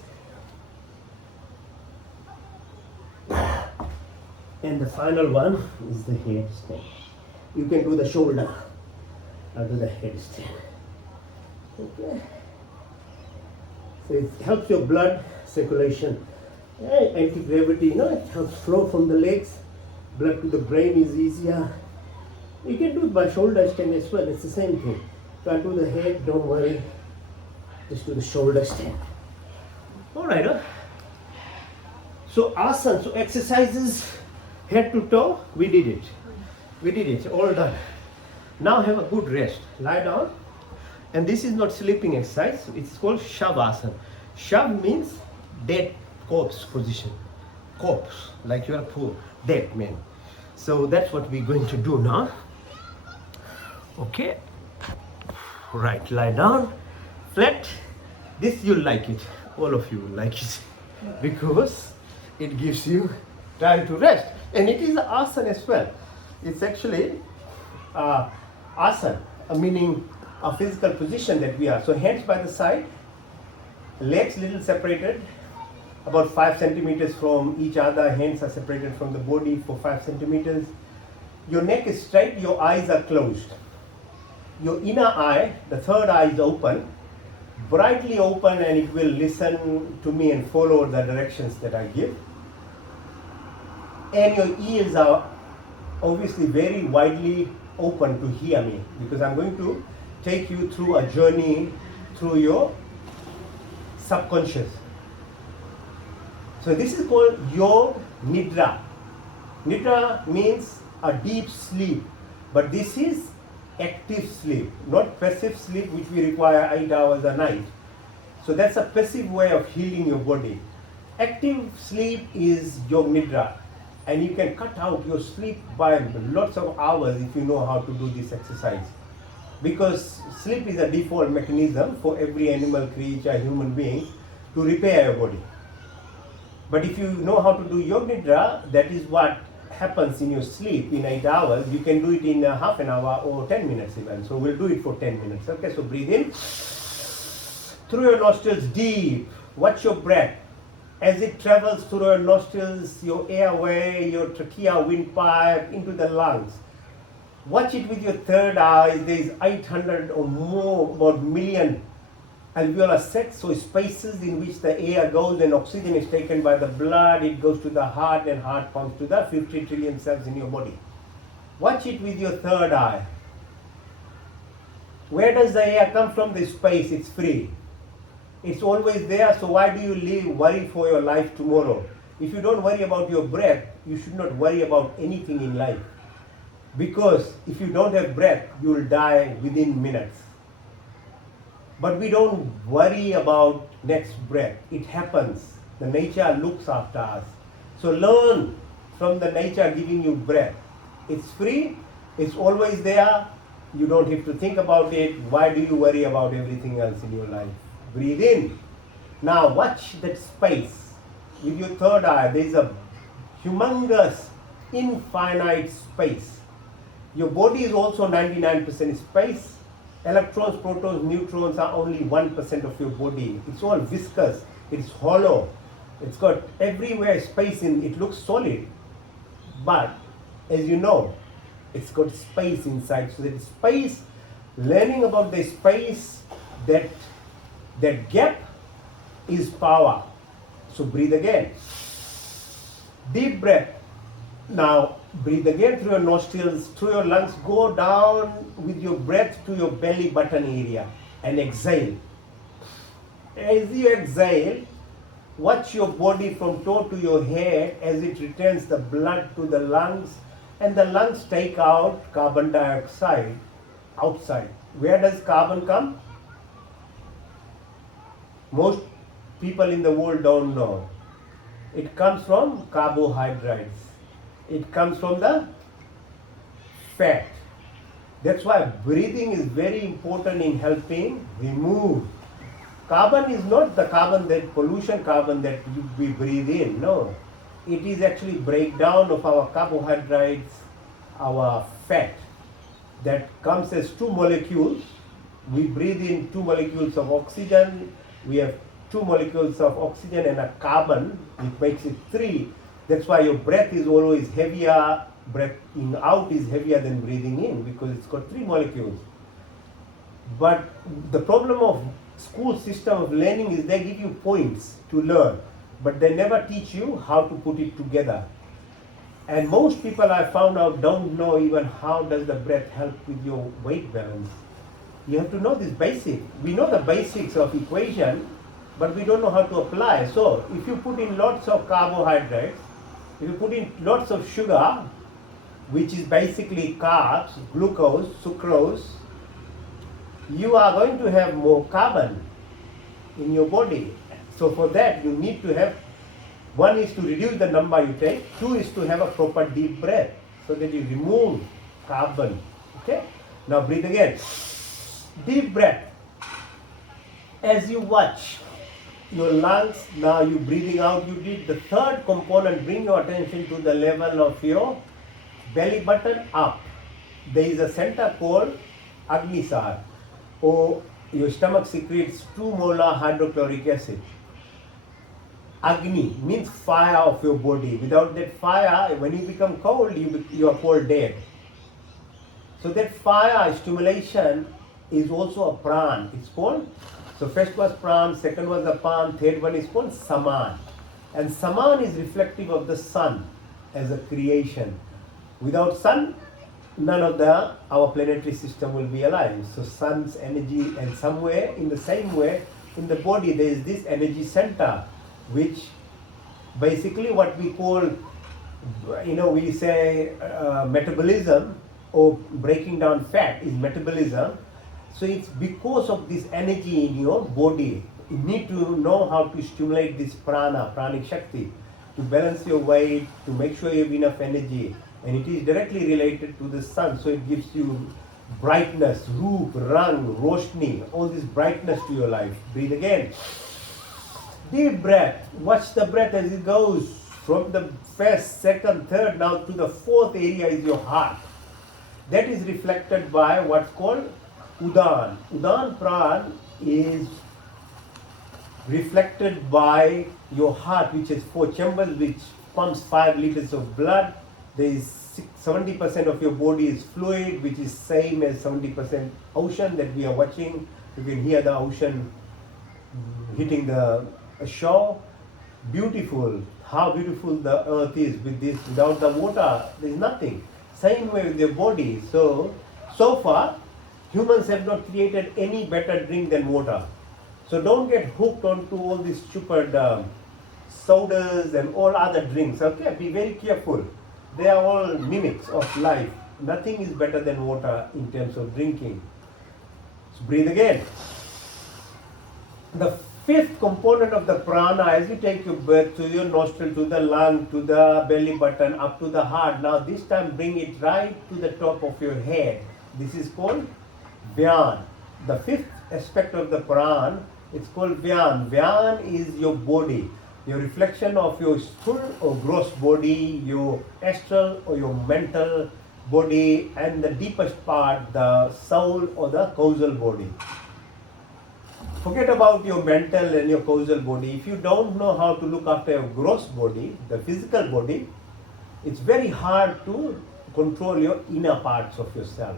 and the final one is the headstand. You can do the shoulder. I'll do the headstand. Okay. So it helps your blood circulation. Anti-gravity, it helps flow from the legs. Blood to the brain is easier. You can do it by shoulder stand as well. It's the same thing. Can't do the head, don't worry. Just do the shoulder stand. Alright, huh? So asana, so exercises head to toe, we did it. We did it, all done. Now have a good rest. Lie down. And this is not sleeping exercise. It's called Shavasana. Shav means dead corpse position. Corpse, like you are poor, dead man. So that's what we're going to do now. Okay. Right, lie down, flat. This you'll like it. All of you will like it. Because it gives you time to rest. And it is an asana as well. It's actually asana, meaning a physical position that we are. So hands by the side, legs little separated, about 5 centimeters from each other. Hands are separated from the body for 5 centimeters. Your neck is straight, your eyes are closed. Your inner eye, the third eye is open, brightly open, and it will listen to me and follow the directions that I give. And your ears are obviously very widely open to hear me, because I'm going to take you through a journey through your subconscious. So this is called Yog Nidra. Nidra means a deep sleep, but this is active sleep, not passive sleep, which we require 8 hours a night. So that's a passive way of healing your body. Active sleep is Yog Nidra, and you can cut out your sleep by lots of hours if you know how to do this exercise. Because sleep is a default mechanism for every animal, creature, human being to repair your body. But if you know how to do Yog Nidra, that is what happens in your sleep in 8 hours. You can do it in half an hour or 10 minutes even. So we'll do it for 10 minutes. Okay, so breathe in through your nostrils deep. Watch your breath as it travels through your nostrils, your airway, your trachea, windpipe, into the lungs. Watch it with your third eye. There is 800 or more, about million alveolar sacs, so spaces in which the air goes and oxygen is taken by the blood. It goes to the heart, and heart pumps to the 50 trillion cells in your body. Watch it with your third eye. Where does the air come from? The space. It's free. It's always there. So why do you worry for your life tomorrow? If you don't worry about your breath, you should not worry about anything in life. Because if you don't have breath, you will die within minutes. But we don't worry about next breath. It happens. The nature looks after us. So learn from the nature giving you breath. It's free. It's always there. You don't have to think about it. Why do you worry about everything else in your life? Breathe in. Now watch that space. With your third eye, there is a humongous, infinite space. Your body is also 99% space. Electrons, protons, neutrons are only 1% of your body. It's all viscous. It's hollow. It's got everywhere space in. It looks solid. But as you know, it's got space inside. So that space, learning about the space, that gap is power. So breathe again. Deep breath. Now breathe again through your nostrils, through your lungs. Go down with your breath to your belly button area and exhale. As you exhale, watch your body from toe to your head as it returns the blood to the lungs, and the lungs take out carbon dioxide outside. Where does carbon come? Most people in the world don't know. It comes from carbohydrates. It comes from the fat. That's why breathing is very important in helping remove. Carbon is not the carbon, that pollution carbon that we breathe in. No. It is actually breakdown of our carbohydrates, our fat, that comes as two molecules. We breathe in 2 molecules of oxygen. We have 2 molecules of oxygen and a carbon, which makes it 3. That's why your breath is always heavier. Breathing out is heavier than breathing in, because it's got 3 molecules. But the problem of school system of learning is they give you points to learn, but they never teach you how to put it together. And most people I found out don't know even how does the breath help with your weight balance. You have to know this basic. We know the basics of equation, but we don't know how to apply. So if you put in lots of carbohydrates, if you put in lots of sugar, which is basically carbs, glucose, sucrose, you are going to have more carbon in your body. So for that, you need to have, 1 is to reduce the number you take, 2 is to have a proper deep breath so that you remove carbon. Okay? Now breathe again. Deep breath. As you watch your lungs, now you breathing out, you did the third component. Bring your attention to the level of your belly button up. There is a center called Agnisar, or your stomach secretes 2 molar hydrochloric acid. Agni means fire of your body. Without that fire, when you become cold, you are called dead. So that fire stimulation is also a pran. It's called, so first was pran, second was apan, third one is called saman. And saman is reflective of the sun as a creation. Without sun, none of our planetary system will be alive. So sun's energy, and somewhere in the same way in the body there is this energy center, which basically what we call, we say metabolism, or breaking down fat is metabolism. So it's because of this energy in your body. You need to know how to stimulate this pranic shakti, to balance your weight, to make sure you have enough energy. And it is directly related to the sun, so it gives you brightness, roop, rang, roshni, all this brightness to your life. Breathe again. Deep breath. Watch the breath as it goes from the first, second, third, now to the fourth area is your heart. That is reflected by what's called Udan. Udan Pran is reflected by your heart, which has 4 chambers, which pumps 5 liters of blood. There is 70% of your body is fluid, which is same as 70% ocean that we are watching. You can hear the ocean hitting the shore. Beautiful. How beautiful the earth is with this. Without the water, there is nothing. Same way with your body. So far, humans have not created any better drink than water. So don't get hooked onto all these stupid sodas and all other drinks. Okay, be very careful. They are all mimics of life. Nothing is better than water in terms of drinking. So breathe again. The fifth component of the prana, as you take your breath to your nostril, to the lung, to the belly button, up to the heart. Now this time bring it right to the top of your head. This is called Vyan. The fifth aspect of the pran, it's called Vyan. Vyan is your body, your reflection of your full or gross body, your astral or your mental body, and the deepest part, the soul or the causal body. Forget about your mental and your causal body. If you don't know how to look after your gross body, the physical body, it's very hard to control your inner parts of yourself.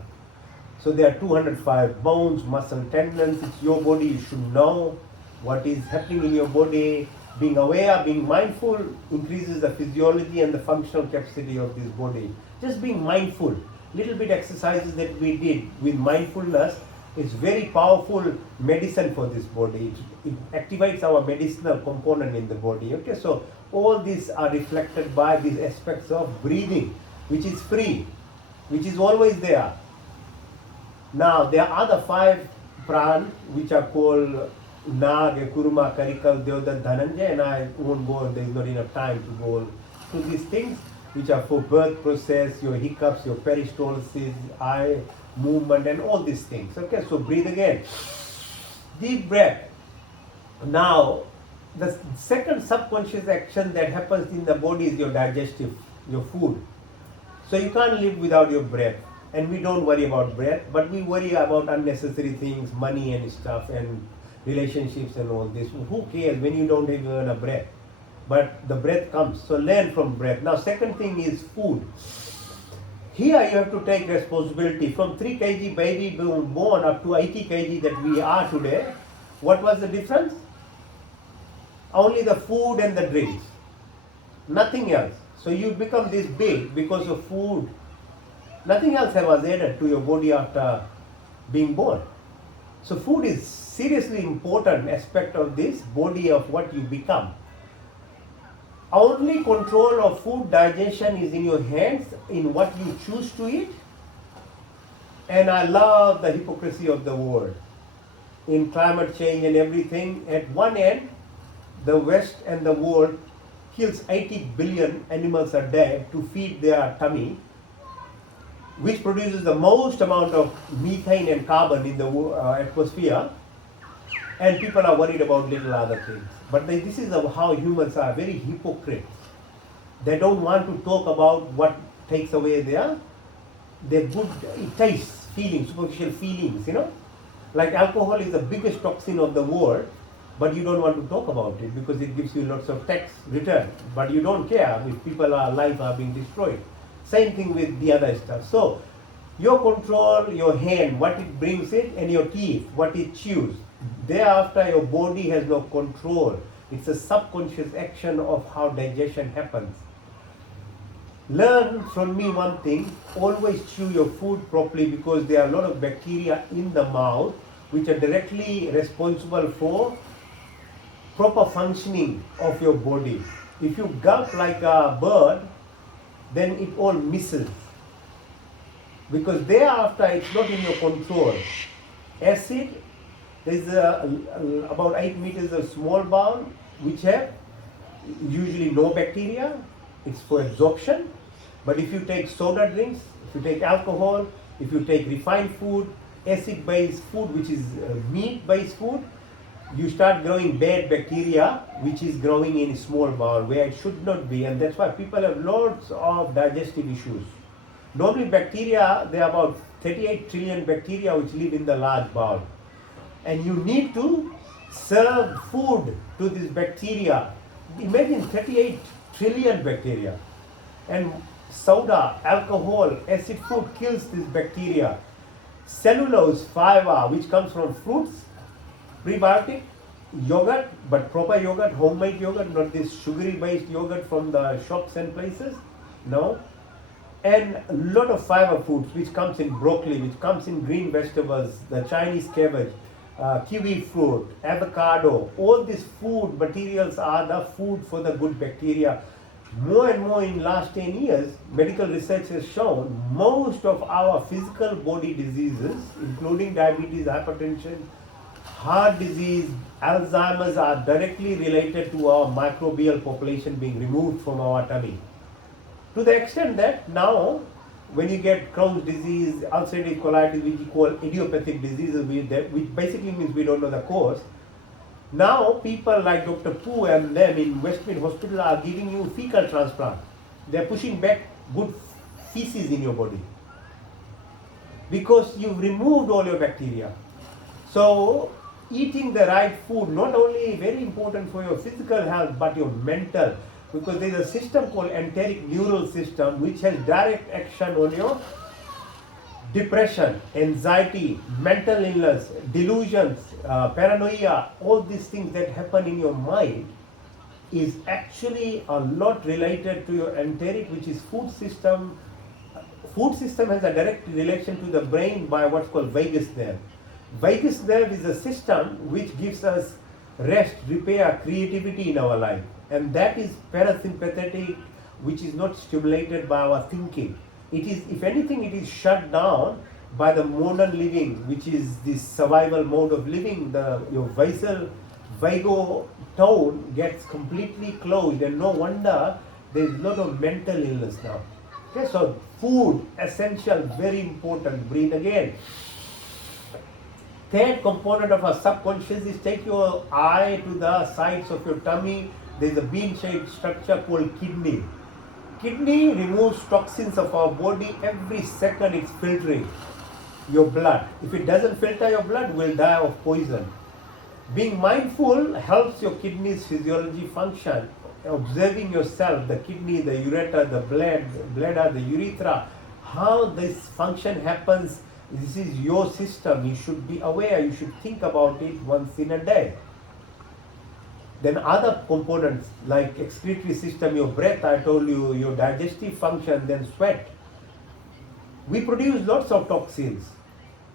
So there are 205 bones, muscle, tendons. It's your body. You should know what is happening in your body. Being aware, being mindful increases the physiology and the functional capacity of this body. Just being mindful. Little bit exercises that we did with mindfulness is very powerful medicine for this body. It activates our medicinal component in the body. Okay, so all these are reflected by these aspects of breathing, which is free, which is always there. Now, there are other 5 pran which are called Nag, Kuruma, Karikal, Deodat, Dhananjay, and I won't go, there is not enough time to go through these things, which are for birth process, your hiccups, your peristalsis, eye movement, and all these things. Okay, so breathe again. Deep breath. Now, the second subconscious action that happens in the body is your digestive, your food. So you can't live without your breath. And we don't worry about breath, but we worry about unnecessary things, money and stuff, and relationships and all this. Who cares when you don't even a breath? But the breath comes, so learn from breath. Now, second thing is food. Here you have to take responsibility. From 3 kg baby born up to 80 kg that we are today, what was the difference? Only the food and the drinks. Nothing else. So you become this big because of food. Nothing else was added to your body after being born. So food is seriously important aspect of this body of what you become. Only control of food digestion is in your hands, in what you choose to eat. And I love the hypocrisy of the world. In climate change and everything, at one end, the West and the world kills 80 billion animals a day to feed their tummy, which produces the most amount of methane and carbon in the atmosphere, and people are worried about little other things. But this is how humans are, very hypocrite. They don't want to talk about what takes away their good taste, feelings, superficial feelings, Like alcohol is the biggest toxin of the world, but you don't want to talk about it because it gives you lots of tax return. But you don't care if people's lives are being destroyed. Same thing with the other stuff. So, your control, your hand, what it brings it, and your teeth, what it chews. Thereafter, your body has no control. It's a subconscious action of how digestion happens. Learn from me one thing, always chew your food properly, because there are a lot of bacteria in the mouth which are directly responsible for proper functioning of your body. If you gulp like a bird, then it all misses, because thereafter it's not in your control. Acid, there is about 8 meters of small bowel which have usually no bacteria, it's for absorption. But if you take soda drinks, if you take alcohol, if you take refined food, acid based food, which is meat based food, you start growing bad bacteria which is growing in small bowel where it should not be, and that's why people have lots of digestive issues. Normally bacteria, there are about 38 trillion bacteria which live in the large bowel, and you need to serve food to this bacteria. Imagine 38 trillion bacteria, and soda, alcohol, acid food kills this bacteria. Cellulose, fiber, which comes from fruits, prebiotic, yogurt, but proper yogurt, homemade yogurt, not this sugary based yogurt from the shops and places, no. And a lot of fiber foods which comes in broccoli, which comes in green vegetables, the Chinese cabbage, kiwi fruit, avocado, all these food materials are the food for the good bacteria. More and more in last 10 years, medical research has shown most of our physical body diseases, including diabetes, hypertension, heart disease, Alzheimer's, are directly related to our microbial population being removed from our tummy. To the extent that now, when you get Crohn's disease, ulcerative colitis, which we call idiopathic diseases, which basically means we don't know the cause, now people like Dr. Poo and them in Westmead Hospital are giving you fecal transplant. They're pushing back good feces in your body because you've removed all your bacteria. So eating the right food, not only very important for your physical health but your mental, because there is a system called enteric neural system which has direct action on your depression, anxiety, mental illness, delusions, paranoia, all these things that happen in your mind is actually a lot related to your enteric, which is food system. Food system has a direct relation to the brain by what's called vagus nerve. Vagus nerve is a system which gives us rest, repair, creativity in our life, and that is parasympathetic, which is not stimulated by our thinking. It is, if anything, it is shut down by the modern living, which is this survival mode of living. Your vago tone gets completely closed, and no wonder there is a lot of mental illness now. Okay, so food, essential, very important. Breathe again. Third component of our subconscious is take your eye to the sides of your tummy. There is a bean-shaped structure called kidney. Kidney removes toxins of our body every second. It's filtering your blood. If it doesn't filter your blood, we'll die of poison. Being mindful helps your kidney's physiology function. Observing yourself, the kidney, the ureter, the bladder, the urethra, how this function happens. This is your system. You should be aware. You should think about it once in a day. Then other components like excretory system, your breath, I told you, your digestive function, then sweat. We produce lots of toxins.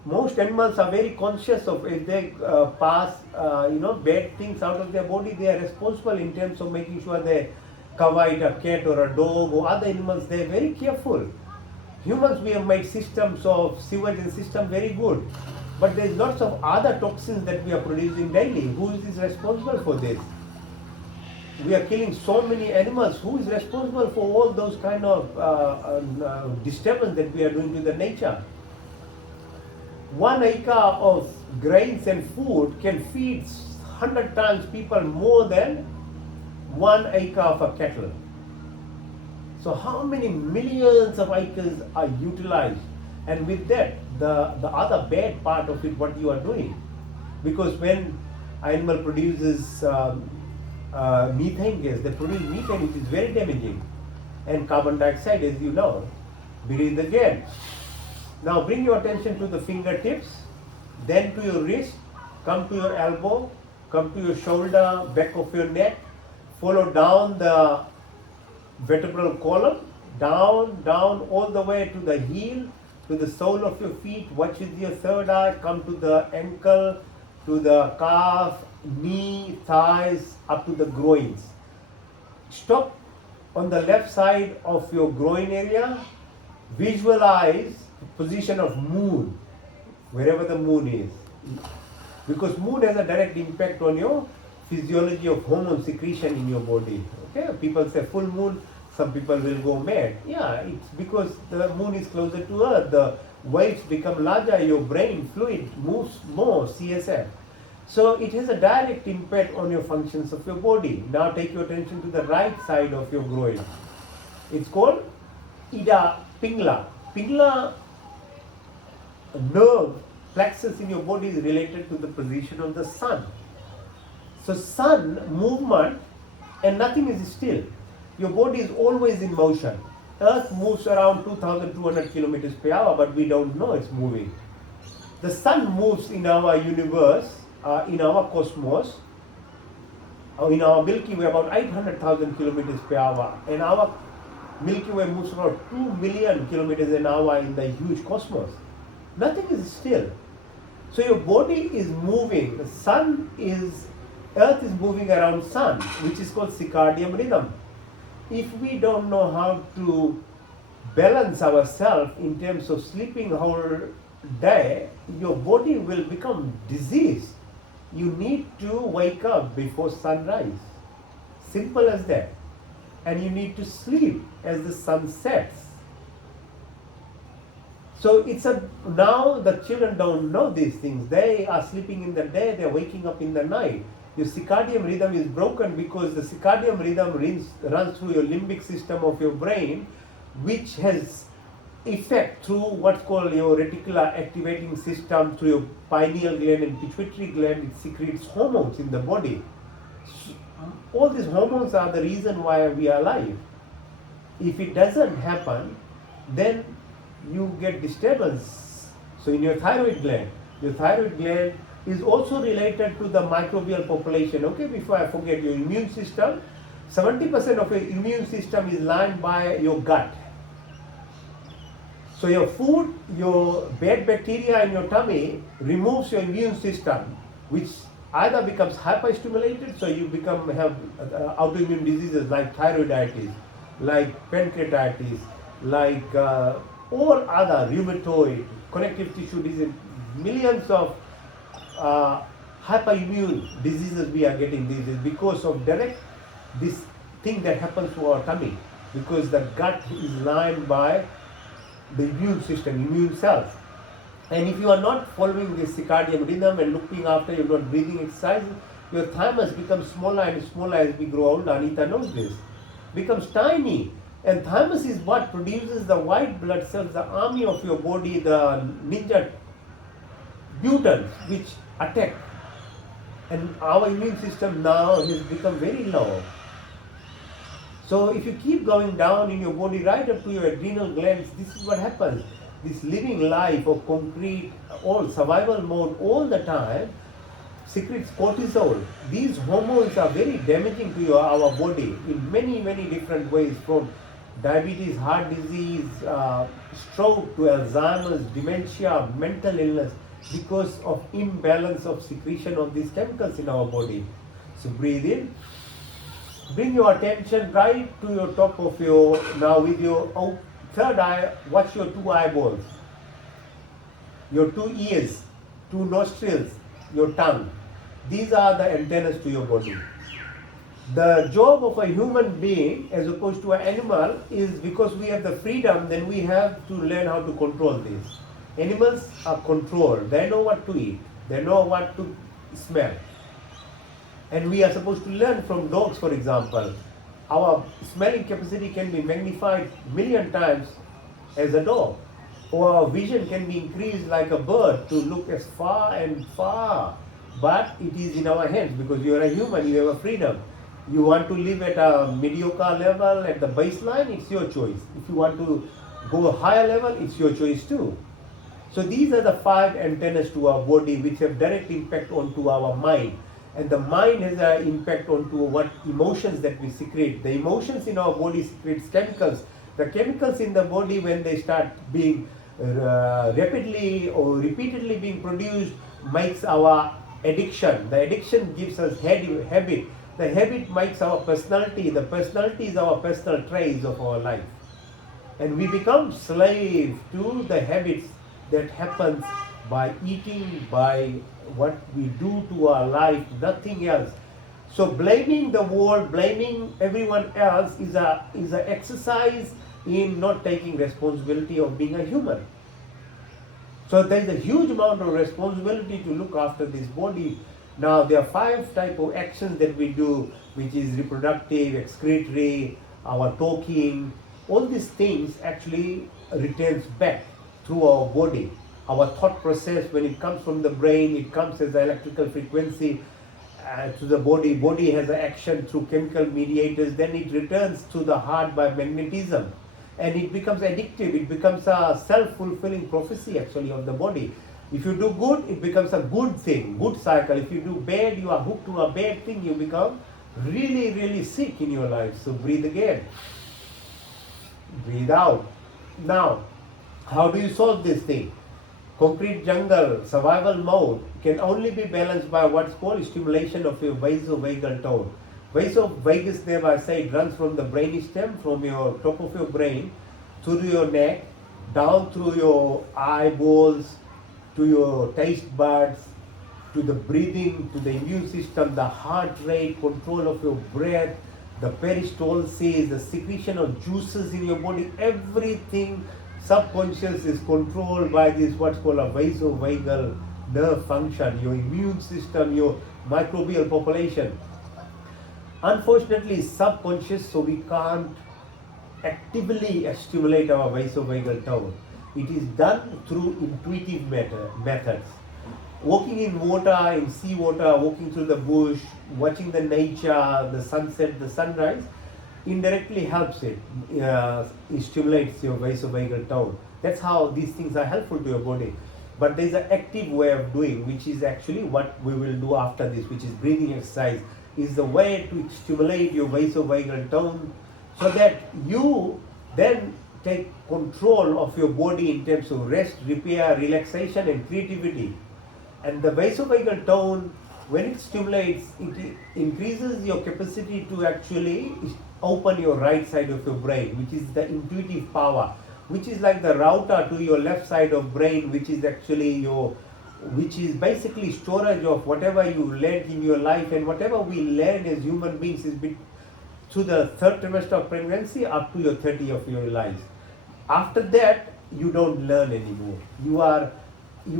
Most animals are very conscious of if they pass bad things out of their body, they are responsible in terms of making sure they cover it, a cat or a dog or other animals, they are very careful. Humans, we have made systems of sewage and system very good. But there is lots of other toxins that we are producing daily. Who is responsible for this? We are killing so many animals. Who is responsible for all those kind of disturbance that we are doing to the nature? 1 acre of grains and food can feed 100 times people more than 1 acre of a cattle. So how many millions of acres are utilized? And with that, the other bad part of it, what you are doing. Because when animal produces methane gas, they produce methane, which is very damaging. And carbon dioxide, as you know. Breathe again. Now bring your attention to the fingertips, then to your wrist, come to your elbow, come to your shoulder, back of your neck, follow down the vertebral column, down, down, all the way to the heel, to the sole of your feet. Watch with your third eye, come to the ankle, to the calf, knee, thighs, up to the groins. Stop on the left side of your groin area. Visualize the position of moon, wherever the moon is. Because moon has a direct impact on your physiology of hormone secretion in your body. Okay, people say full moon, some people will go mad. Yeah, it's because the moon is closer to earth, the waves become larger, your brain fluid moves more, CSF. So it has a direct impact on your functions of your body. Now take your attention to the right side of your groin. It's called Ida Pingla. Pingla nerve plexus in your body is related to the position of the sun. So sun movement and nothing is still. Your body is always in motion. Earth moves around 2200 kilometers per hour, but we don't know it's moving. The sun moves in our universe, in our cosmos, in our Milky Way about 800,000 kilometers per hour, and our Milky Way moves about 2 million kilometers an hour in the huge cosmos. Nothing is still. So your body is moving. The sun is, Earth is moving around sun, which is called circadian rhythm. If we don't know how to balance ourselves in terms of sleeping whole day, your body will become diseased. You need to wake up before sunrise. Simple as that. And you need to sleep as the sun sets. So now the children don't know these things. They are sleeping in the day, they're waking up in the night. Your circadian rhythm is broken because the circadian rhythm runs through your limbic system of your brain, which has effect through what's called your reticular activating system, through your pineal gland and pituitary gland. It secretes hormones in the body. All these hormones are the reason why we are alive. If it doesn't happen, then you get disturbance. So in your thyroid gland is also related to the microbial population. Okay, before I forget, your immune system, 70% of your immune system is lined by your gut. So your food, your bad bacteria in your tummy removes your immune system, which either becomes hyperstimulated, so you have autoimmune diseases like thyroiditis, like pancreatitis, like or other rheumatoid, connective tissue disease, millions of hyperimmune diseases we are getting these days because of this thing that happens to our tummy, because the gut is lined by the immune system, immune cells. And if you are not following this circadian rhythm and looking after your not breathing exercises, your thymus becomes smaller and smaller as we grow older. Anita knows this. Becomes tiny. And thymus is what produces the white blood cells, the army of your body, the ninja mutants which attack. And our immune system now has become very low. So if you keep going down in your body right up to your adrenal glands, this is what happens. This living life of concrete, all survival mode all the time, secretes cortisol. These hormones are very damaging to our body in many, many different ways, from diabetes, heart disease, stroke to Alzheimer's, dementia, mental illness, because of imbalance of secretion of these chemicals in our body. So breathe in. Bring your attention right to your top of your, now with your third eye, watch your two eyeballs, your two ears, two nostrils, your tongue. These are the antennas to your body. The job of a human being as opposed to an animal is, because we have the freedom, then we have to learn how to control this. Animals are controlled. They know what to eat. They know what to smell. And we are supposed to learn from dogs, for example. Our smelling capacity can be magnified 1,000,000 times as a dog. Or our vision can be increased like a bird to look as far and far. But it is in our hands, because you are a human, you have a freedom. You want to live at a mediocre level, at the baseline, it's your choice. If you want to go a higher level, it's your choice too. So these are the 5 antennas to our body which have direct impact onto our mind. And the mind has an impact onto what emotions that we secrete. The emotions in our body secretes chemicals The chemicals in the body, when they start being rapidly or repeatedly being produced, makes our addiction. The addiction gives us habit. The habit makes our personality. The personality is our personal traits of our life. And we become slave to the habits that happens by eating, by what we do to our life, nothing else. So blaming the world, blaming everyone else is a exercise in not taking responsibility of being a human. So there is a huge amount of responsibility to look after this body. Now there are 5 type of actions that we do, which is reproductive, excretory, our talking. All these things actually returns back through our body. Our thought process, when it comes from the brain, it comes as an electrical frequency to the body. Body has an action through chemical mediators. Then it returns to the heart by magnetism. And it becomes addictive. It becomes a self-fulfilling prophecy actually of the body. If you do good, it becomes a good thing, good cycle. If you do bad, you are hooked to a bad thing. You become really, really sick in your life. So breathe again. Breathe out. Now, how do you solve this thing? Concrete jungle, survival mode can only be balanced by what's called stimulation of your vasovagal tone. Vasovagus nerve, I say, it runs from the brainstem, from your top of your brain, through your neck, down through your eyeballs, to your taste buds, to the breathing, to the immune system, the heart rate, control of your breath, the peristalsis, the secretion of juices in your body, everything subconscious is controlled by this what's called a vasovagal nerve function, your immune system, your microbial population. Unfortunately, subconscious, so we can't actively stimulate our vasovagal tone. It is done through intuitive methods. Walking in water, in sea water, walking through the bush, watching the nature, the sunset, the sunrise, indirectly helps it, it stimulates your vasovagal tone. That's how these things are helpful to your body. But there's an active way of doing, which is actually what we will do after this, which is breathing exercise, is the way to stimulate your vasovagal tone so that you then take control of your body in terms of rest, repair, relaxation and creativity. And the vasovagal tone, when it stimulates, it increases your capacity to actually open your right side of your brain, which is the intuitive power, which is like the router to your left side of brain, which is actually which is basically storage of whatever you learned in your life. And whatever we learn as human beings is to the 3rd trimester of pregnancy up to your 30 of your life. After that, you don't learn anymore. You are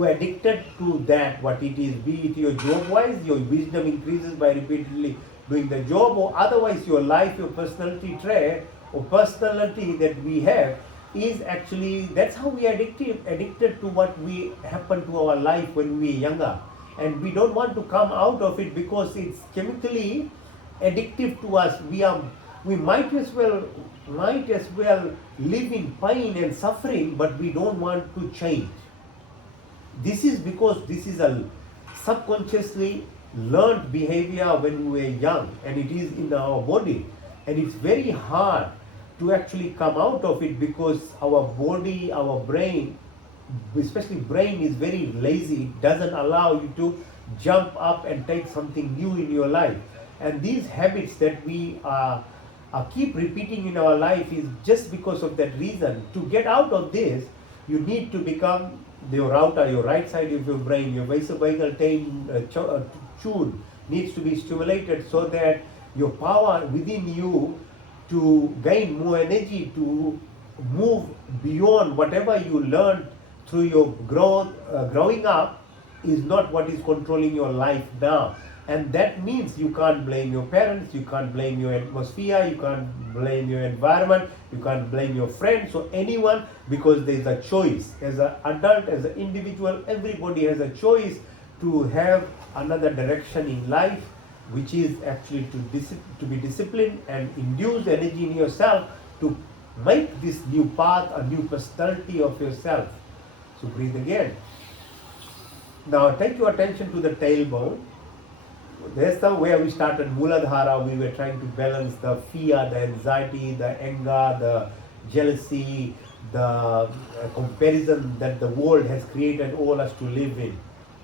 addicted to that, what it is, be it your job wise, your wisdom increases by repeatedly doing the job, or otherwise your life, your personality trait or personality that we have is actually, that's how we are addicted to what we happen to our life when we are younger. And we don't want to come out of it because it's chemically addictive to us. We might as well live in pain and suffering, but we don't want to change. This is because this is a subconsciously learned behavior when we were young, and it is in our body, and it's very hard to actually come out of it because our body, our brain, especially brain, is very lazy. It doesn't allow you to jump up and take something new in your life. And these habits that we keep repeating in our life is just because of that reason. To get out of this, you need to become your router, your right side of your brain, your vasovagal tune needs to be stimulated so that your power within you to gain more energy, to move beyond whatever you learned through your growing up is not what is controlling your life now. And that means you can't blame your parents, you can't blame your atmosphere, you can't blame your environment, you can't blame your friends or anyone, because there's a choice. As an adult, as an individual, everybody has a choice to have another direction in life, which is actually to be disciplined and induce energy in yourself to make this new path, a new personality of yourself. So breathe again. Now take your attention to the tailbone. That's the where we started Muladhara. We were trying to balance the fear, the anxiety, the anger, the jealousy, the comparison that the world has created all us to live in.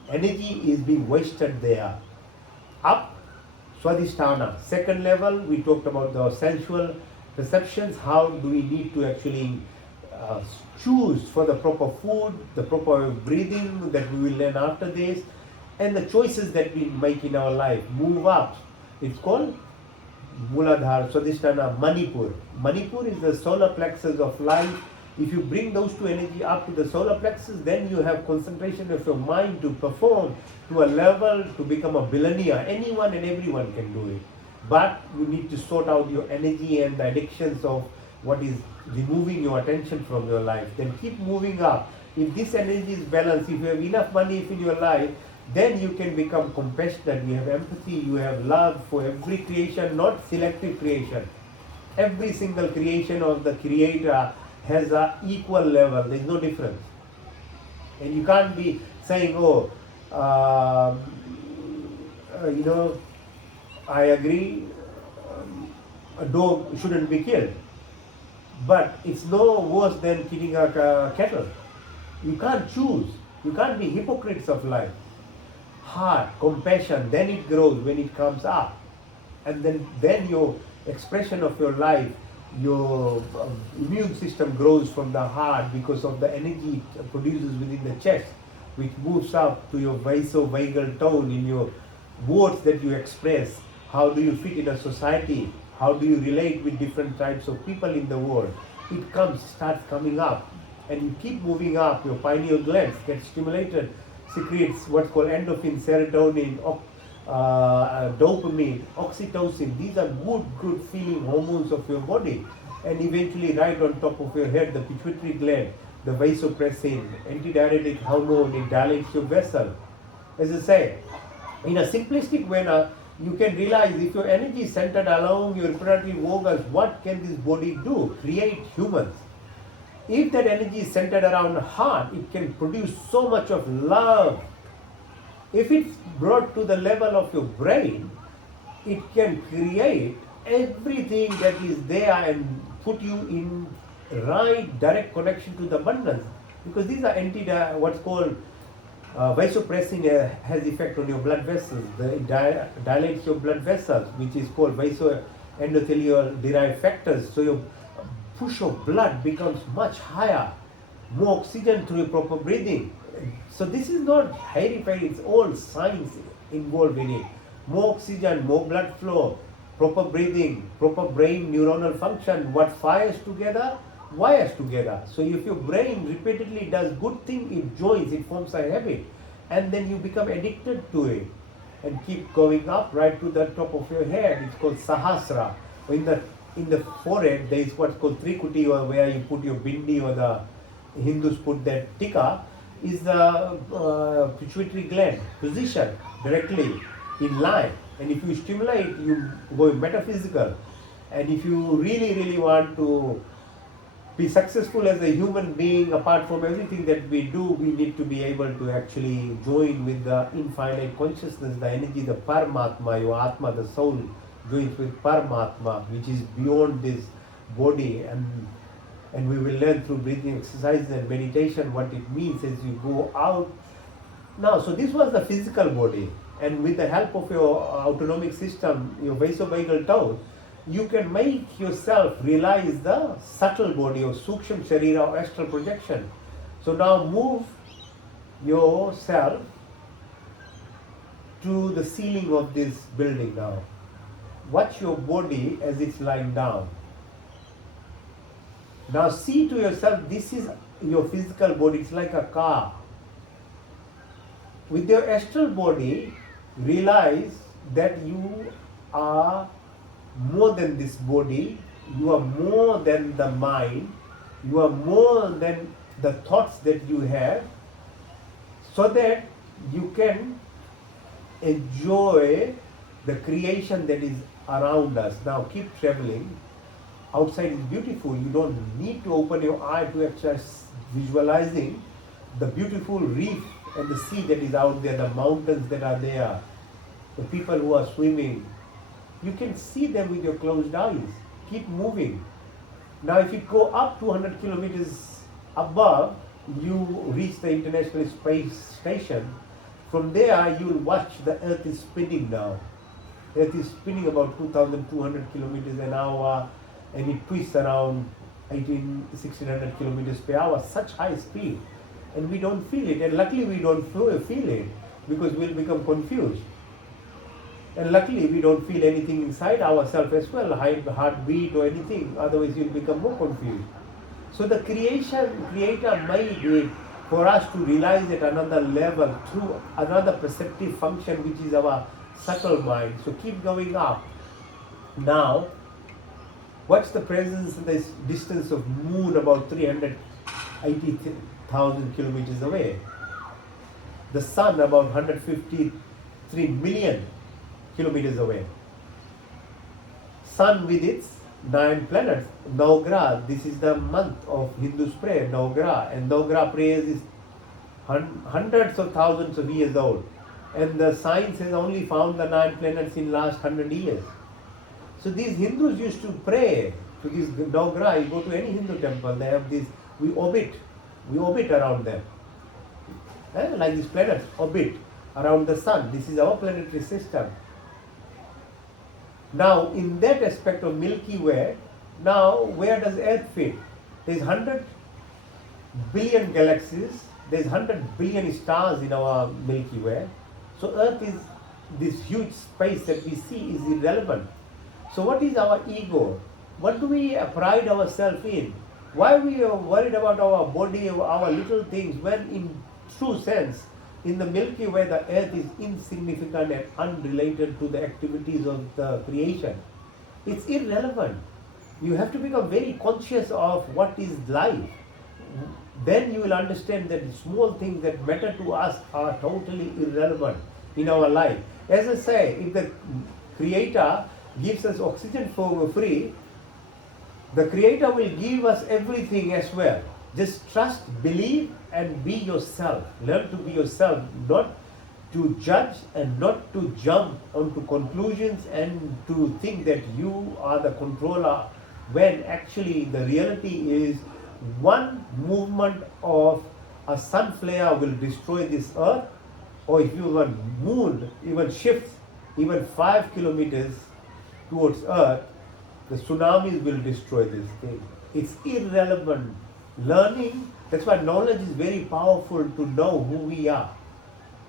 Energy is being wasted there. Up, Swadhisthana. Second level, we talked about the sensual perceptions. How do we need to actually uh, choose for the proper food, the proper breathing that we will learn after this, and the choices that we make in our life. Move up. It's called Muladhara, Swadhisthana, Manipur. Manipur is the solar plexus of life. If you bring those two energy up to the solar plexus, then you have concentration of your mind to perform to a level to become a billionaire. Anyone and everyone can do it. But you need to sort out your energy and the addictions of what is removing your attention from your life. Then keep moving up. If this energy is balanced, if you have enough money in your life, then you can become compassionate, you have empathy, you have love for every creation, not selective creation. Every single creation of the Creator has an equal level, there is no difference. And you can't be saying, oh, I agree, a dog shouldn't be killed. But it's no worse than killing a cattle. You can't choose. You can't be hypocrites of life. Heart, compassion, then it grows when it comes up. And then your expression of your life, your immune system grows from the heart because of the energy it produces within the chest, which moves up to your vasovagal tone in your words that you express. How do you fit in a society? How do you relate with different types of people in the world? It starts coming up, and you keep moving up. Your pineal glands get stimulated, secretes what's called endorphin, serotonin, dopamine, oxytocin. These are good feeling hormones of your body. And eventually, right on top of your head, the pituitary gland, the vasopressin, antidiuretic hormone, it dilates your vessel. As I say, in a simplistic manner, you can realize if your energy is centered along your reproductive organs, what can this body do? Create humans. If that energy is centered around the heart, it can produce so much of love. If it's brought to the level of your brain, it can create everything that is there and put you in right direct connection to the abundance. Because these are what's called vasopressin has effect on your blood vessels. It dilates your blood vessels, which is called vasoendothelial derived factors. So your push of blood becomes much higher, more oxygen through proper breathing. So this is not hairy-fairy, it's all science involved in it. More oxygen, more blood flow, proper breathing, proper brain neuronal function. What fires together, wires together. So if your brain repeatedly does good thing, it joins, it forms a habit. And then you become addicted to it. And keep going up right to the top of your head. It's called Sahasra. In the forehead, there is what's called Trikuti, or where you put your bindi, or the Hindus put that tika, is the pituitary gland position directly in line. And if you stimulate, you go metaphysical. And if you really want to be successful as a human being, apart from everything that we do, we need to be able to actually join with the infinite consciousness, the energy, the Paramatma, your Atma, the soul joins with Paramatma, which is beyond this body. And we will learn through breathing exercises and meditation what it means as you go out. Now, so this was the physical body. And with the help of your autonomic system, your vasovagal tone, you can make yourself realize the subtle body or Sukshma Sharira or astral projection. So now move yourself to the ceiling of this building now. Watch your body as it's lying down. Now see to yourself, this is your physical body, it's like a car. With your astral body, realize that you are more than this body, you are more than the mind, you are more than the thoughts that you have, so that you can enjoy the creation that is around us. Now keep traveling. Outside is beautiful. You don't need to open your eye to actually visualizing the beautiful reef and the sea that is out there, the mountains that are there, the people who are swimming. You can see them with your closed eyes. Keep moving. Now, if you go up 200 kilometers above, you reach the International Space Station. From there, you will watch the Earth is spinning now. Earth is spinning about 2,200 kilometers an hour, and it twists around 1600 kilometers per hour, such high speed. And we don't feel it. And luckily, we don't feel it because we'll become confused. And luckily, we don't feel anything inside ourselves as well, heartbeat or anything. Otherwise, you'll become more confused. So the creator made it for us to realize at another level through another perceptive function, which is our subtle mind. So keep going up. Now, what's the presence and the distance of moon about 380,000 kilometers away? The sun about 153 million kilometers away. Sun with its 9 planets. Navgraha, this is the month of Hindus prayer, Navgraha. And Navgraha prayers is hundreds of thousands of years old. And the science has only found the 9 planets in last 100 years. So these Hindus used to pray to this Navgraha. You go to any Hindu temple, they have this, we orbit around them. Like these planets orbit around the sun. This is our planetary system. Now, in that aspect of Milky Way, now where does Earth fit? There's 100 billion galaxies, there's 100 billion stars in our Milky Way. So Earth is, this huge space that we see is irrelevant. So what is our ego? What do we pride ourselves in? Why we are worried about our body, our little things, when in true sense, in the Milky Way, the Earth is insignificant and unrelated to the activities of the creation. It's irrelevant. You have to become very conscious of what is life. Then you will understand that small things that matter to us are totally irrelevant in our life. As I say, if the Creator gives us oxygen for free, the Creator will give us everything as well. Just trust, believe, and be yourself. Learn to be yourself, not to judge and not to jump onto conclusions and to think that you are the controller, when actually the reality is one movement of a sun flare will destroy this earth, or if you want moon even shifts even 5 kilometers towards earth, the tsunamis will destroy this thing. It's irrelevant. Learning, that's why knowledge is very powerful to know who we are.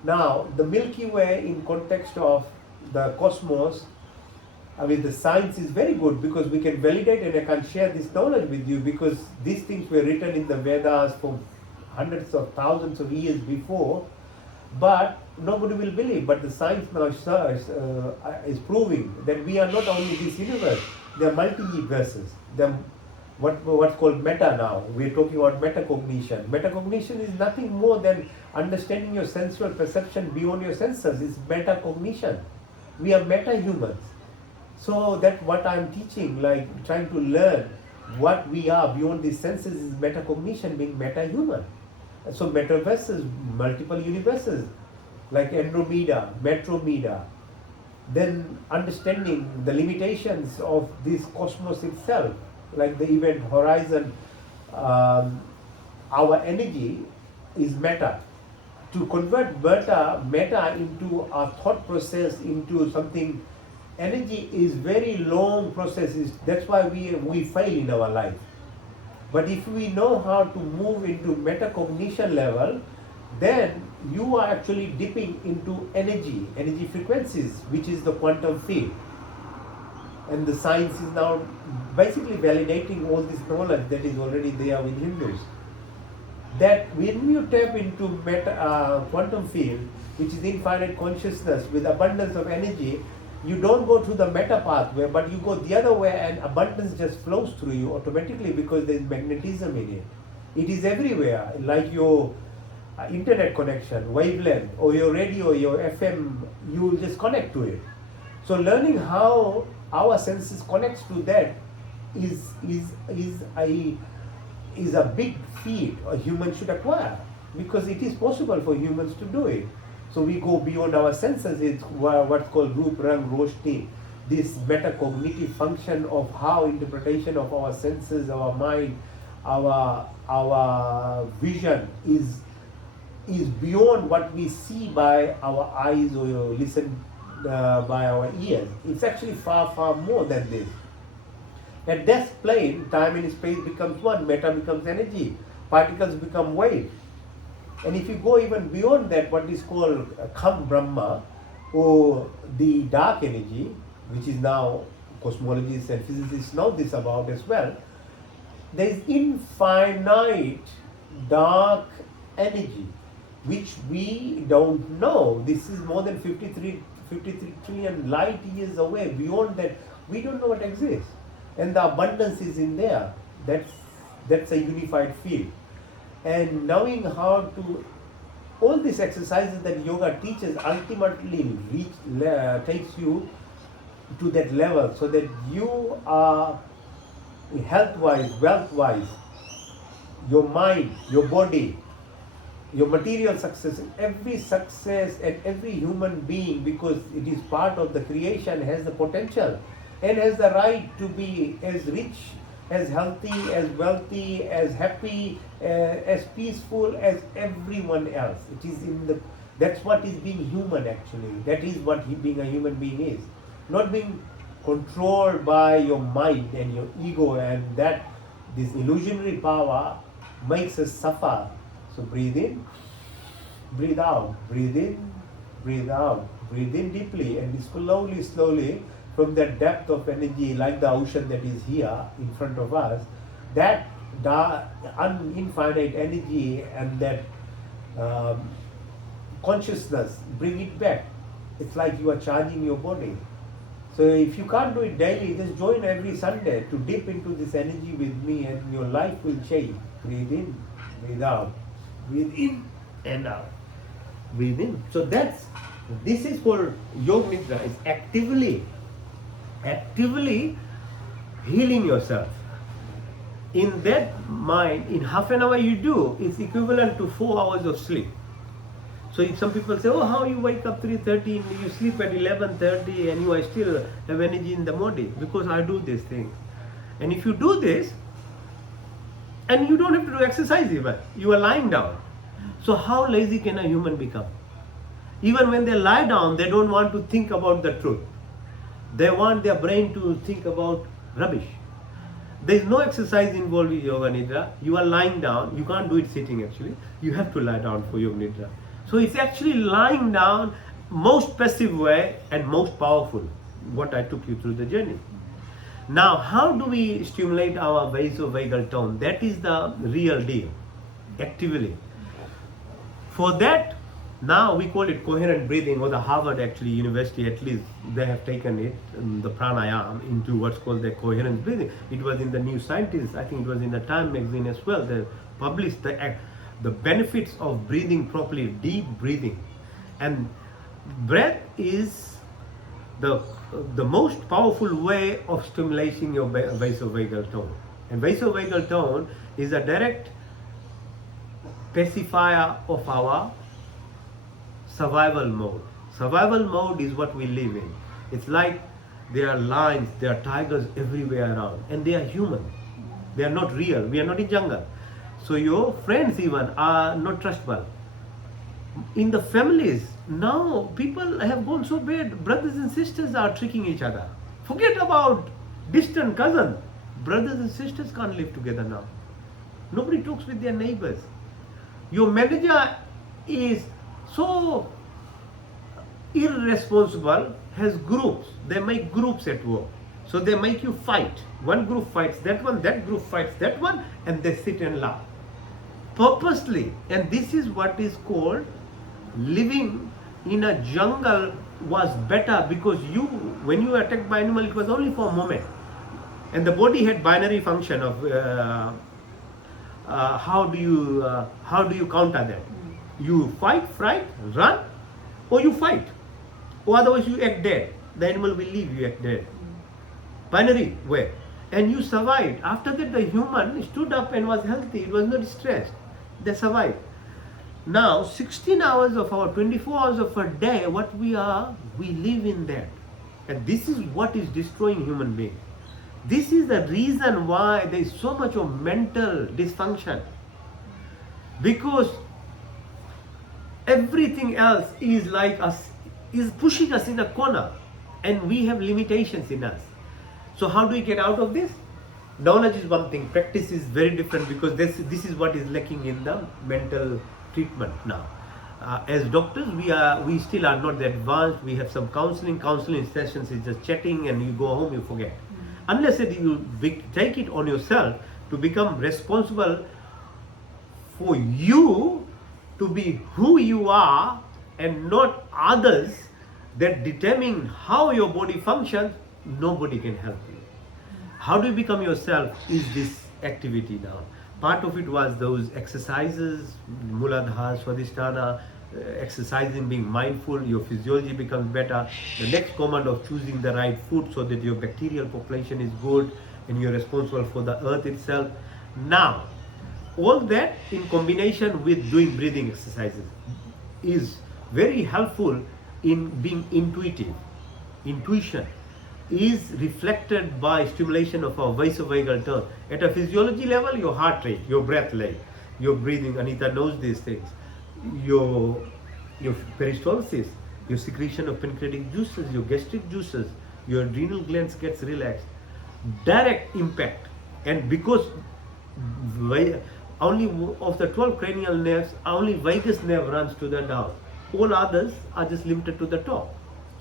Now, the Milky Way in context of the cosmos, I mean, the science is very good because we can validate, and I can share this knowledge with you because these things were written in the Vedas for hundreds of thousands of years before, but nobody will believe. But the science now is proving that we are not only this universe, there are multiverses. There are what's called meta now. We're talking about metacognition. Metacognition is nothing more than understanding your sensual perception beyond your senses. It's metacognition. We are meta-humans. So that what I'm teaching, like trying to learn what we are beyond these senses, is metacognition, being meta-human. So metaverses, multiple universes, like Andromeda, Metromeda. Then understanding the limitations of this cosmos itself, like the event horizon. Our energy is matter. To convert meta into a thought process, into something, energy is very long processes. That's why we fail in our life. But if we know how to move into metacognition level, then you are actually dipping into energy frequencies, which is the quantum field. And the science is now basically validating all this knowledge that is already there with Hindus. That when you tap into quantum field, which is infinite consciousness with abundance of energy, you don't go through the meta pathway, but you go the other way, and abundance just flows through you automatically because there is magnetism in it. It is everywhere, like your internet connection, wavelength, or your radio, your FM, you will just connect to it. So learning how our senses connects to that is a big feat a human should acquire, because it is possible for humans to do it. So we go beyond our senses. It's what's called Roop Rang Roshni. this metacognitive function of how interpretation of our senses, our mind, our vision is beyond what we see by our eyes or listen by our ears. It's actually far more than this. At that plane, time and space becomes one, matter becomes energy, particles become weight. And if you go even beyond that, what is called Kham Brahma, or the dark energy, which is now cosmologists and physicists know this about as well, there is infinite dark energy which we don't know. This is more than 53 trillion light years away. Beyond that, we don't know what exists. And the abundance is in there. That's a unified field. And knowing how to, all these exercises that yoga teaches ultimately takes you to that level, so that you are health-wise, wealth-wise, your mind, your body, your material success, every success and every human being, because it is part of the creation, has the potential and has the right to be as rich, as healthy, as wealthy, as happy, as peaceful as everyone else. It is that's what is being human actually. That is what being a human being is. Not being controlled by your mind and your ego, and that this illusionary power makes us suffer. So breathe in, breathe out, breathe in, breathe out, breathe in deeply, and slowly from that depth of energy, like the ocean that is here in front of us, that infinite energy and that consciousness, bring it back. It's like you are charging your body. So if you can't do it daily, just join every Sunday to dip into this energy with me, and your life will change. Breathe in, breathe out, breathe in and out, breathe in. So this is called Yoga Nidra. It's actively healing yourself. In that mind, in half an hour you do, it's equivalent to 4 hours of sleep. So if some people say, oh, how you wake up 3:30, you sleep at 11:30 and you are still have energy in the morning? Because I do this thing. And if you do this, and you don't have to do exercise even, you are lying down. So how lazy can a human become? Even when they lie down, they don't want to think about the truth. They want their brain to think about rubbish. There is no exercise involved with Yoga Nidra. You are lying down. You can't do it sitting actually. You have to lie down for Yoga Nidra. So it's actually lying down, most passive way and most powerful, what I took you through the journey. Now, how do we stimulate our vasovagal tone? That is the real deal, actively. For that, now we call it coherent breathing, or the Harvard actually University, at least they have taken it, the pranayama, into what's called the coherent breathing. It was in the New Scientist, I think it was in the Time magazine as well. They published the benefits of breathing properly, deep breathing. And breath is the most powerful way of stimulating your vasovagal tone. And vasovagal tone is a direct pacifier of our survival mode. Survival mode is what we live in. It's like there are lions, there are tigers everywhere around, and they are human. They are not real. We are not in jungle. So your friends even are not trustable. In the families, now people have gone so bad. Brothers and sisters are tricking each other. Forget about distant cousins. Brothers and sisters can't live together now. Nobody talks with their neighbors. Your manager is so irresponsible, has groups. They make groups at work. So they make you fight. One group fights that one, that group fights that one, and they sit and laugh. Purposely. And this is what is called living in a jungle was better, because when you were attacked by animal, it was only for a moment. And the body had binary function of how do you counter that? You fight, fright, run, or you fight. Or otherwise you act dead. The animal will leave you act dead. Binary way. And you survived. After that, the human stood up and was healthy. It was not stressed. They survived. Now, 16 hours of our 24 hours of a day, we live in that. And this is what is destroying human being. This is the reason why there is so much of mental dysfunction. Because everything else is like us, is pushing us in a corner, and we have limitations in us. So how do we get out of this? Knowledge is one thing, practice is very different, because this is what is lacking in the mental treatment now. As doctors, we still are not that advanced. We have some counseling sessions is just chatting, and you go home, you forget. Unless you take it on yourself to become responsible for you to be who you are and not others that determine how your body functions, nobody can help you. How do you become yourself is this activity now. Part of it was those exercises, Muladhara, Swadhisthana, exercising, being mindful, your physiology becomes better. The next command of choosing the right food so that your bacterial population is good and you're responsible for the earth itself. Now, all that in combination with doing breathing exercises is very helpful in being intuitive. Intuition is reflected by stimulation of our vasovagal nerve. At a physiology level, your heart rate, your breath rate, your breathing, Anita knows these things, your peristalsis, your secretion of pancreatic juices, your gastric juices, your adrenal glands gets relaxed. Direct impact. And because only of the 12 cranial nerves, only vagus nerve runs to the down. All others are just limited to the top.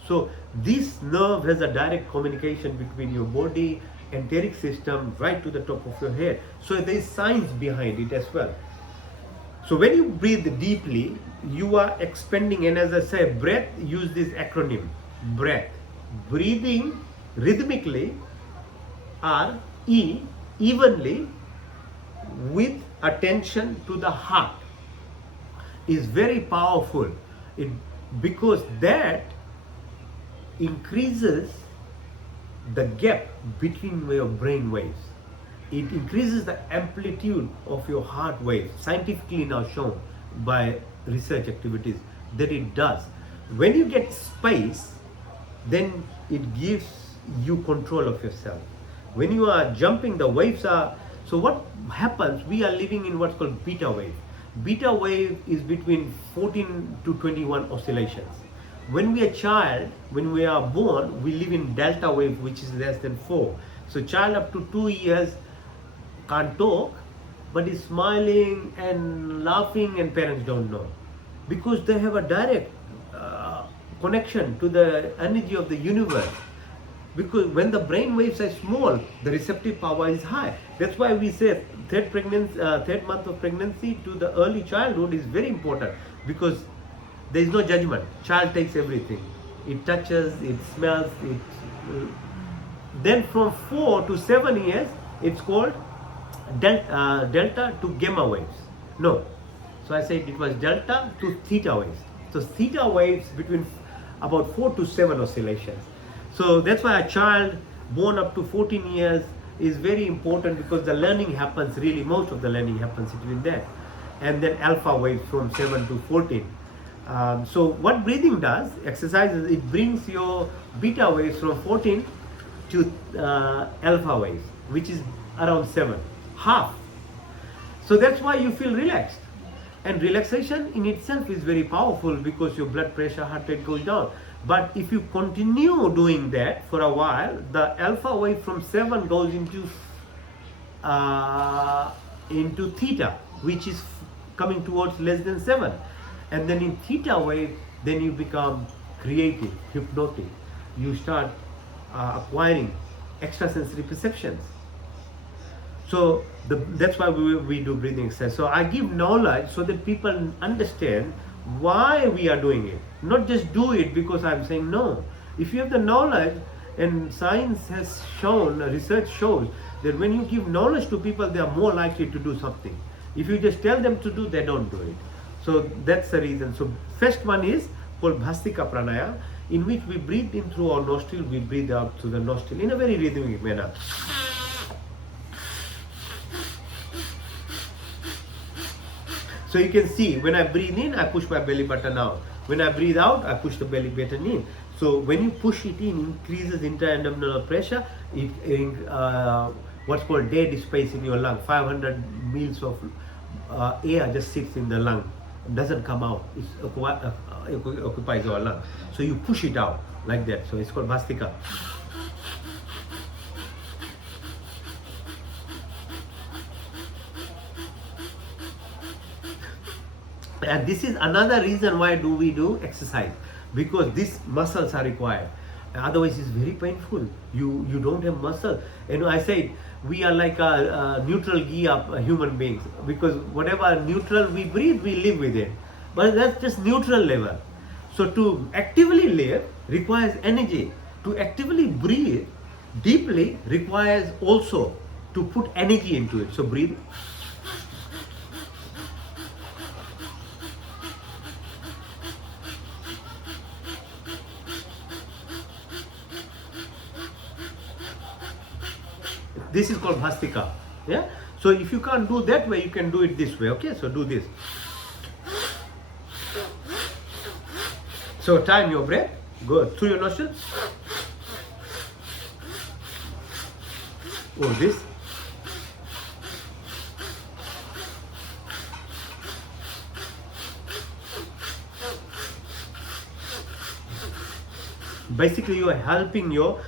So this nerve has a direct communication between your body, enteric system, right to the top of your head. So there is science behind it as well. So when you breathe deeply, you are expanding, and as I say, breath, use this acronym, breath. Breathing rhythmically, R-E, evenly, with attention to the heart is very powerful. Because that increases the gap between your brain waves. It increases the amplitude of your heart waves, scientifically now shown by research activities that it does. When you get space, then it gives you control of yourself. When you are jumping, the waves are, so what happens, we are living in what's called beta wave. Beta wave is between 14 to 21 oscillations. When we are a child, when we are born, we live in delta wave, which is less than 4. So child up to 2 years can't talk, but is smiling and laughing, and parents don't know. Because they have a direct connection to the energy of the universe. Because when the brain waves are small, the receptive power is high. That's why we say third month of pregnancy to the early childhood is very important, because there is no judgment. Child takes everything. It touches, it smells, then from 4 to 7 years, it's called delta to gamma waves. No. So I said it was delta to theta waves. So theta waves between about 4 to 7 oscillations. So that's why a child born up to 14 years is very important, because the learning happens, really most of the learning happens between that. And then alpha waves from 7 to 14. So what breathing does, exercises, it brings your beta waves from 14 to alpha waves, which is around 7, half. So that's why you feel relaxed. And relaxation in itself is very powerful, because your blood pressure, heart rate goes down. But if you continue doing that for a while, the alpha wave from 7 goes into theta, which is coming towards less than 7. And then in theta wave, then you become creative, hypnotic. You start acquiring extrasensory perceptions. So that's why we do breathing exercise. So I give knowledge so that people understand why we are doing it. Not just do it because I'm saying no. If you have the knowledge, and science has shown, research shows, that when you give knowledge to people, they are more likely to do something. If you just tell them to do, they don't do it. So that's the reason. So first one is called Bhastika Pranaya, in which we breathe in through our nostril, we breathe out through the nostril in a very rhythmic manner. So you can see, when I breathe in, I push my belly button out. When I breathe out, I push the belly button in. So when you push it in, increases intra-abdominal pressure. What's called dead space in your lung. 500 mils of air just sits in the lung, doesn't come out. It occupies our lung. So you push it out like that. So it's called Bhastika. And this is another reason why we do exercise, because these muscles are required. Otherwise it's very painful. You don't have muscle. I said we are like a neutral gear human beings, because whatever neutral we breathe, we live with it. But that's just neutral level. So to actively live requires energy. To actively breathe deeply requires also to put energy into it. So breathe. This is called Bhastika. Yeah. So if you can't do that way, you can do it this way. Okay. So do this. So time your breath. Go through your nostrils. Oh, this. Basically, you are helping your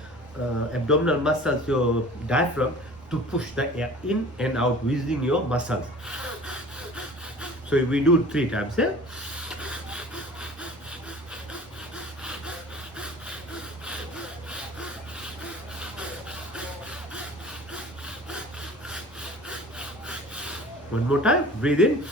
abdominal muscles, your diaphragm, to push the air in and out using your muscles. So we do 3 times. Yeah? One more time. Breathe in.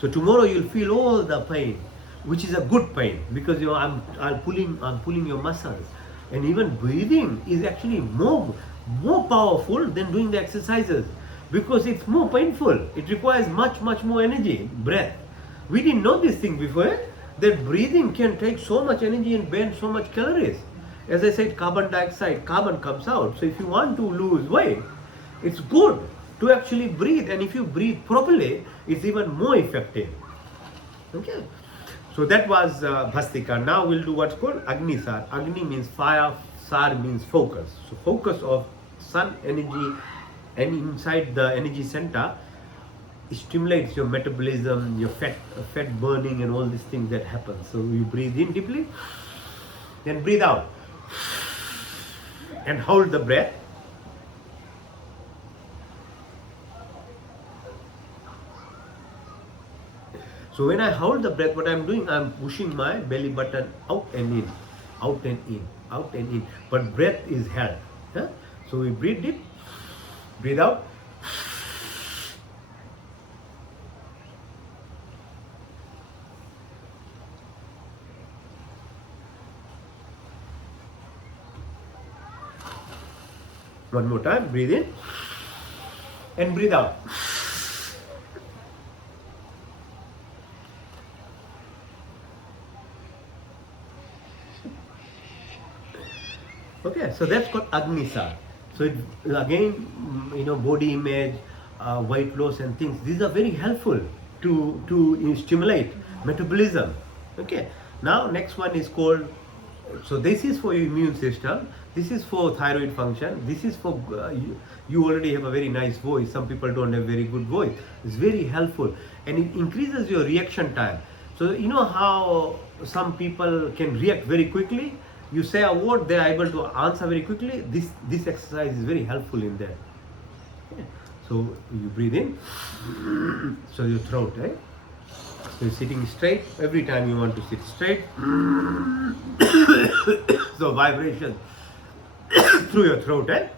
So tomorrow you'll feel all the pain, which is a good pain, because I'm pulling your muscles, and even breathing is actually more powerful than doing the exercises, because it's more painful. It requires much more energy. Breath. We didn't know this thing before. That breathing can take so much energy and burn so much calories. As I said, carbon dioxide, carbon comes out. So if you want to lose weight, it's good to actually breathe, and if you breathe properly, it's even more effective. Okay, so that was Bhastika. Now we'll do what's called Agni Sar. Agni means fire, Sar means focus. So focus of sun energy, and inside the energy center, it stimulates your metabolism, your fat burning, and all these things that happen. So you breathe in deeply, then breathe out, and hold the breath. So when I hold the breath, what I'm doing, I'm pushing my belly button out and in, out and in, out and in. But breath is held. Huh? So we breathe deep, breathe out. One more time, breathe in and breathe out. Okay, so that's called Agni Sar. So it, again, body image, weight loss and things, these are very helpful to stimulate metabolism. Okay, now next one is called, so this is for your immune system, this is for thyroid function, this is for, you already have a very nice voice, some people don't have very good voice. It's very helpful, and it increases your reaction time. So you know how some people can react very quickly? You say a word, they are able to answer very quickly. This exercise is very helpful in that. Okay. So you breathe in, so your throat, right? So you're sitting straight. Every time you want to sit straight, so vibration through your throat, right?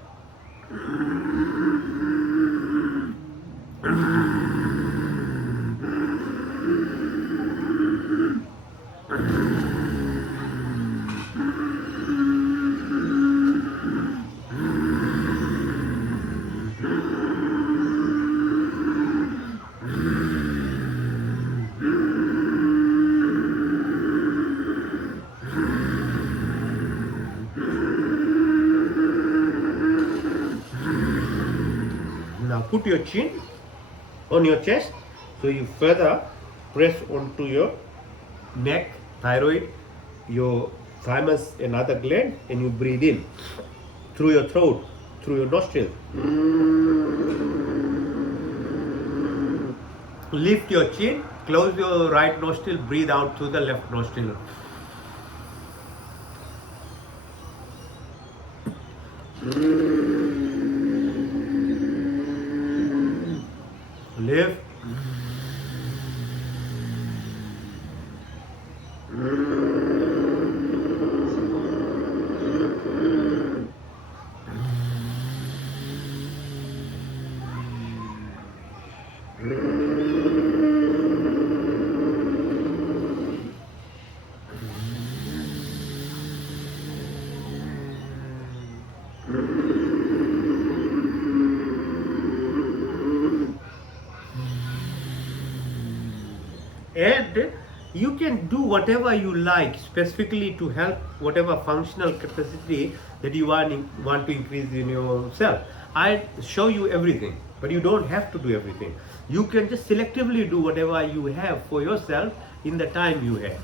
Now put your chin on your chest, so you further press onto your neck, thyroid, your thymus and other gland, and you breathe in through your throat, through your nostrils. Lift your chin, close your right nostril, breathe out through the left nostril. Lift. And you can do whatever you like specifically to help whatever functional capacity that you want to increase in yourself. I show you everything, but you don't have to do everything. You can just selectively do whatever you have for yourself in the time you have.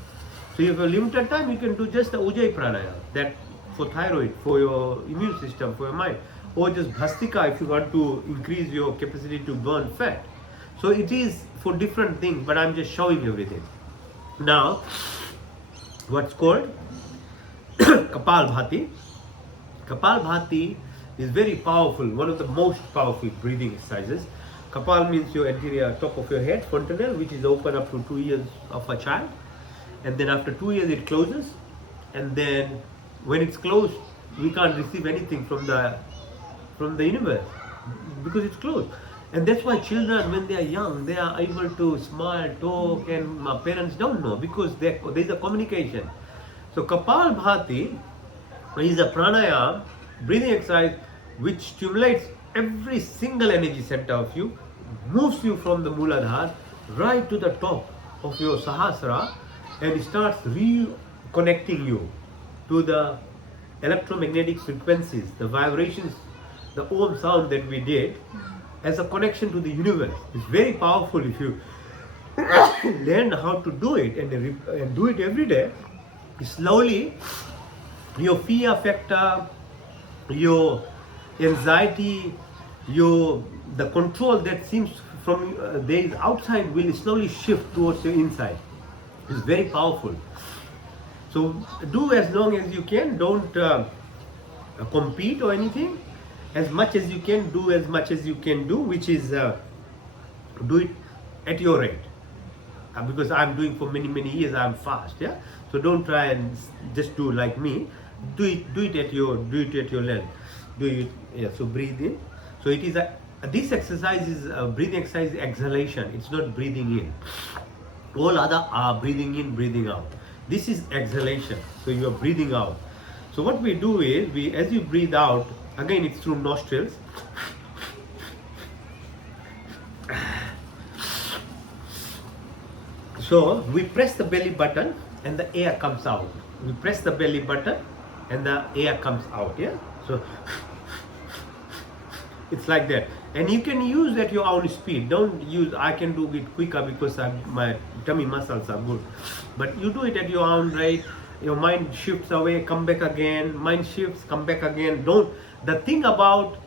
So if you have a limited time, you can do just the Ujjayi Pranayama, that for thyroid, for your immune system, for your mind, or just Bhastika if you want to increase your capacity to burn fat. So it is for different things, but I'm just showing everything. Now, what's called Kapalbhati. Kapalbhati is very powerful, one of the most powerful breathing exercises. Kapal means your anterior top of your head, fontanelle, which is open up to 2 years of a child. And then after 2 years it closes. And then when it's closed, we can't receive anything from the universe because it's closed. And that's why children, when they are young, they are able to smile, talk, and parents don't know because there is a communication. So Kapalbhati is a pranayama, breathing exercise, which stimulates every single energy center of you, moves you from the Mooladhara right to the top of your Sahasrara, and starts reconnecting you to the electromagnetic frequencies, the vibrations, the Om sound that we did, as a connection to the universe. It's very powerful if you learn how to do it and do it every day. Slowly, your fear factor, your anxiety, the control that seems from the outside will slowly shift towards your inside. It's very powerful. So do as long as you can. Don't compete or anything. As much as you can do, as much as you can do, which is do it at your rate. Because I'm doing for many years, I'm fast. Yeah. So don't try and just do like me. Do it at your length. Do it. Yeah. So breathe in. So it is this exercise is breathing exercise exhalation. It's not breathing in. All other are breathing in, breathing out. This is exhalation. So you are breathing out. So what we do is as you breathe out, again it's through nostrils. So we press the belly button and the air comes out. We press the belly button and the air comes out. Yeah. So it's like that, and you can use at your own speed. Don't use I can do it quicker because my tummy muscles are good, but you do it at your own rate. Your mind shifts away, come back again. Mind shifts, come back again. The thing about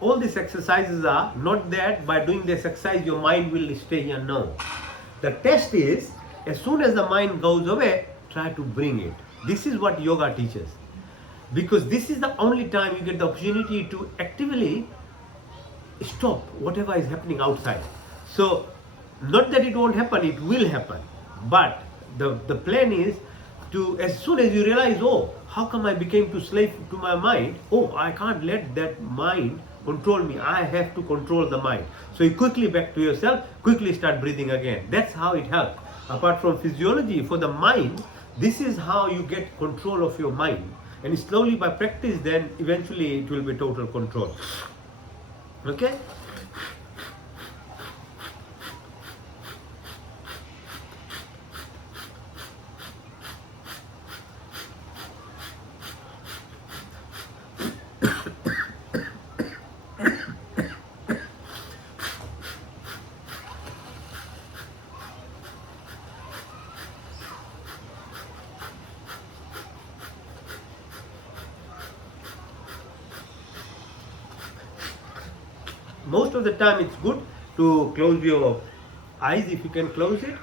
all these exercises are not that by doing this exercise your mind will stay here. No. The test is as soon as the mind goes away, try to bring it. This is what yoga teaches. Because this is the only time you get the opportunity to actively stop whatever is happening outside. So, not that it won't happen, it will happen. But the plan is to, as soon as you realize, oh, how come I became too slave to my mind? Oh, I can't let that mind control me. I have to control the mind. So you quickly back to yourself, quickly start breathing again. That's how it helps. Apart from physiology, for the mind, this is how you get control of your mind. And slowly by practice, then eventually it will be total control. Okay? most of the time it's good to close your eyes if you can close it.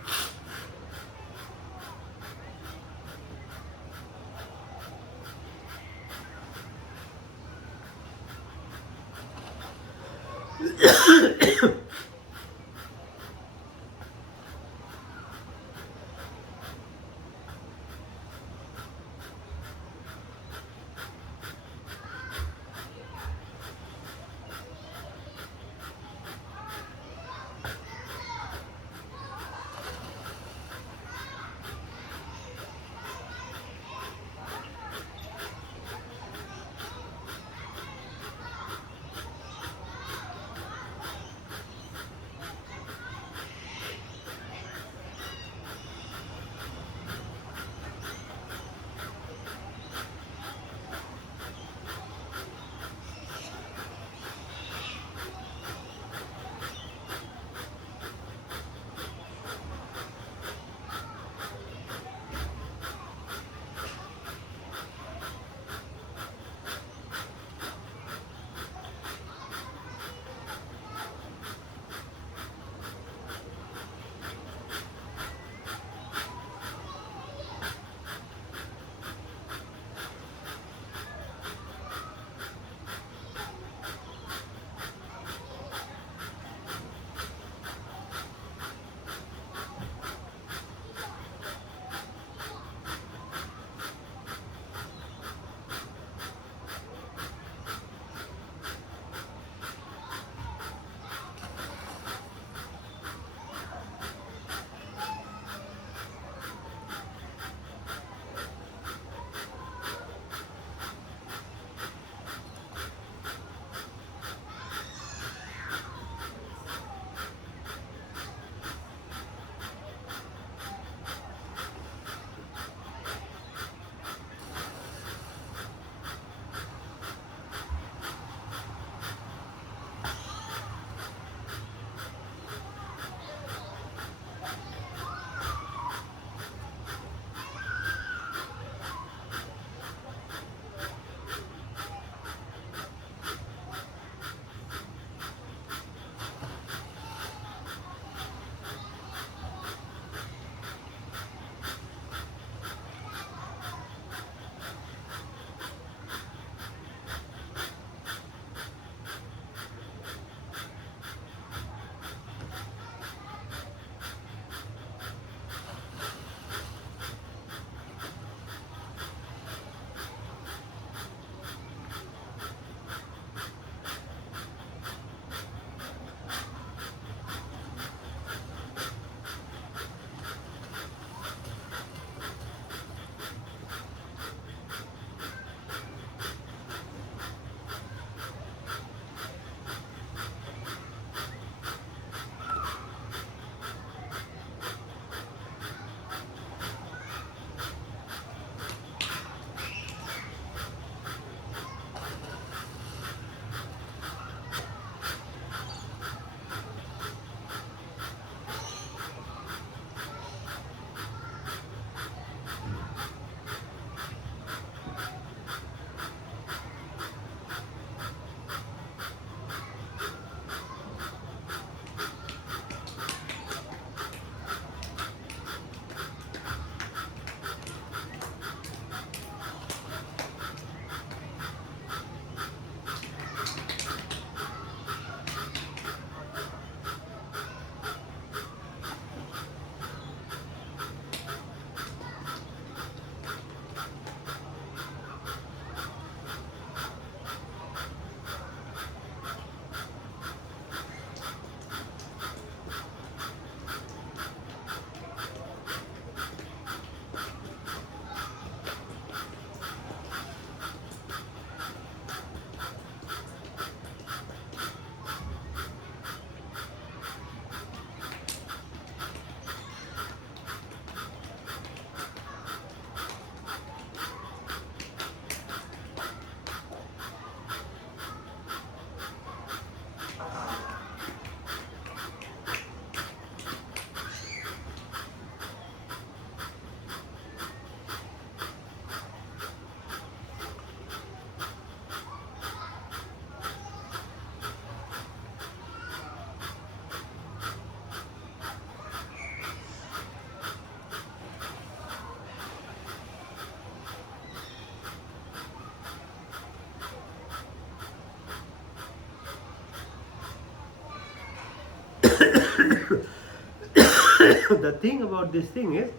The thing about this thing is,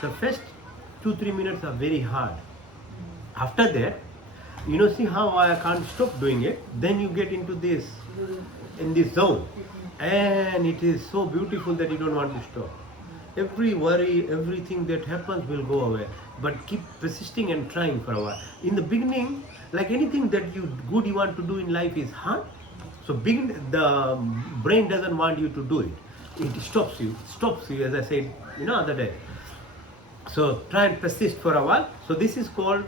the first 2-3 minutes are very hard. After that, see how I can't stop doing it. Then you get into this, in this zone, and it is so beautiful that you don't want to stop. Every worry, everything that happens will go away. But keep persisting and trying for a while. In the beginning, like anything that you want to do in life is hard. So the brain doesn't want you to do it. It stops you, as I said, other day. So try and persist for a while. So this is called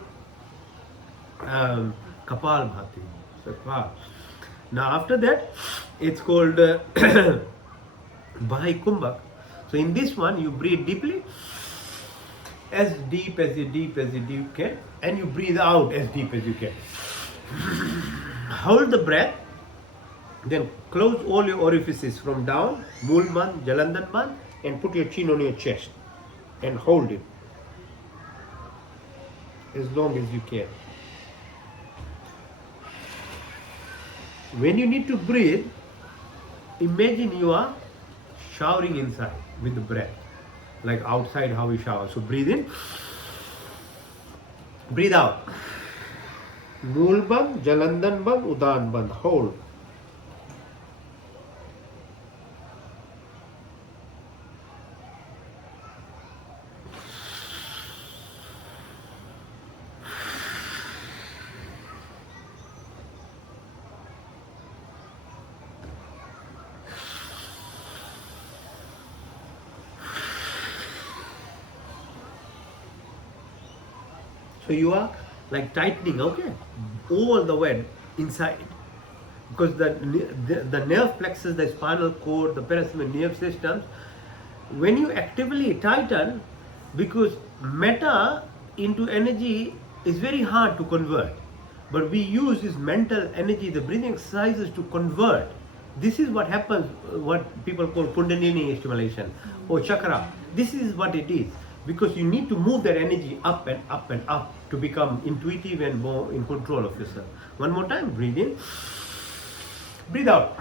Kapal Bhati. So, now after that, it's called Bhai Kumbhak. So in this one, you breathe deeply, as deep as you can, and you breathe out as deep as you can. Hold the breath, then close all your orifices from down, Mool Bandh, Jalandhar Bandh, and put your chin on your chest and hold it as long as you can. When you need to breathe, imagine you are showering inside with the breath, like outside how we shower. So breathe in, breathe out. Mool Bandh, Jalandhar Bandh, Udaan Bandh. Hold. So you are like tightening, okay, all the way inside, because the nerve plexus, the spinal cord, the parasympathetic nerve systems, when you actively tighten, because matter into energy is very hard to convert, but we use this mental energy, the breathing exercises to convert. This is what happens, what people call Kundalini stimulation or chakra. This is what it is, because you need to move that energy up and up and up to become intuitive and more in control of yourself. One more time, breathe in, breathe out.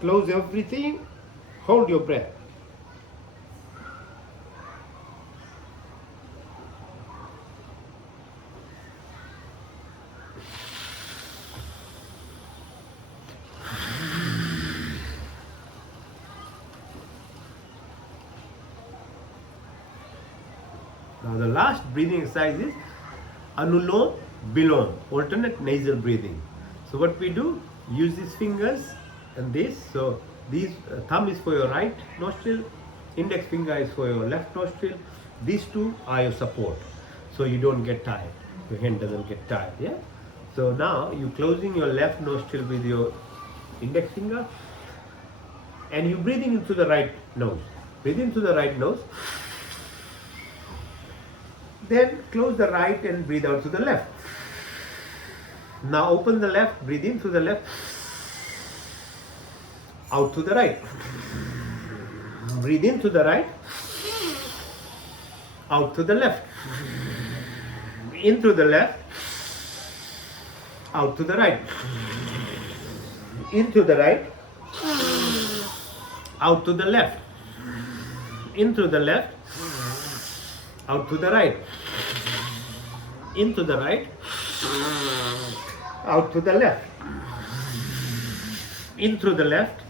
Close everything, hold your breath. Now the last breathing exercise is Anulom Vilom, alternate nasal breathing. So what we do, use these fingers and this. So these thumb is for your right nostril, index finger is for your left nostril. These two are your support, so you don't get tired. Your hand doesn't get tired. Yeah. So now you closing your left nostril with your index finger, and you breathing into the right nose. Breathe into the right nose. Then close the right and breathe out to the left. Now open the left, breathe in through the left, out to the right. Breathe in to the right, out to the left. In through the left, out to the right. In to the right, out to the left. In through the left, out to the right. Into the right, out to the left. In through the left,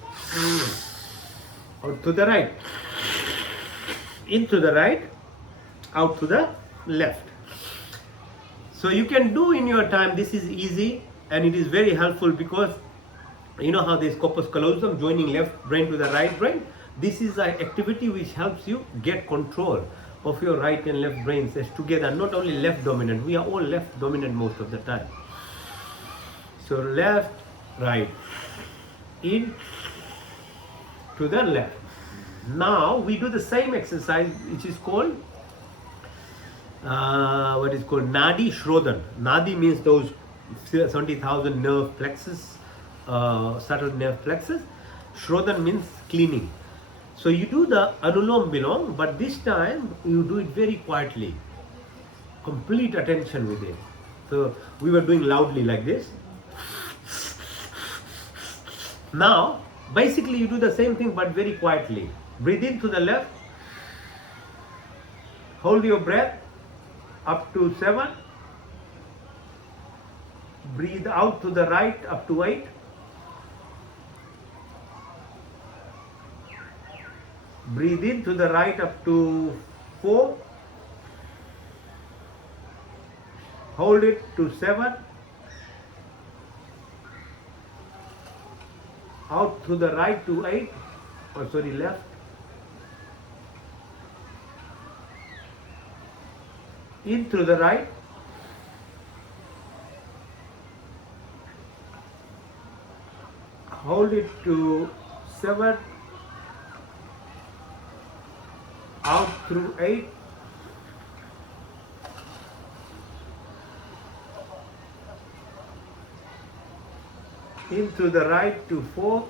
out to the right. Into the right, out to the left. So you can do in your time. This is easy and it is very helpful, because you know how this corpus callosum, joining left brain to the right brain. This is an activity which helps you get control of your right and left brains as together, not only left dominant. We are all left dominant most of the time. So left, right, in to the left. Now we do the same exercise, which is called Nadi Shrodhan. Nadi means those 70,000 nerve plexus, subtle nerve plexus. Shrodhan means cleaning. So you do the Anulom Vilom, but this time you do it very quietly. Complete attention with it. So we were doing loudly like this. Now Basically, you do the same thing but very quietly. Breathe in to the left, hold your breath up to 7, breathe out to the right up to 8, breathe in to the right up to 4, hold it to 7, out to the right to 8, or sorry, left, in through the right, hold it to 7, out through 8, in through the right to 4,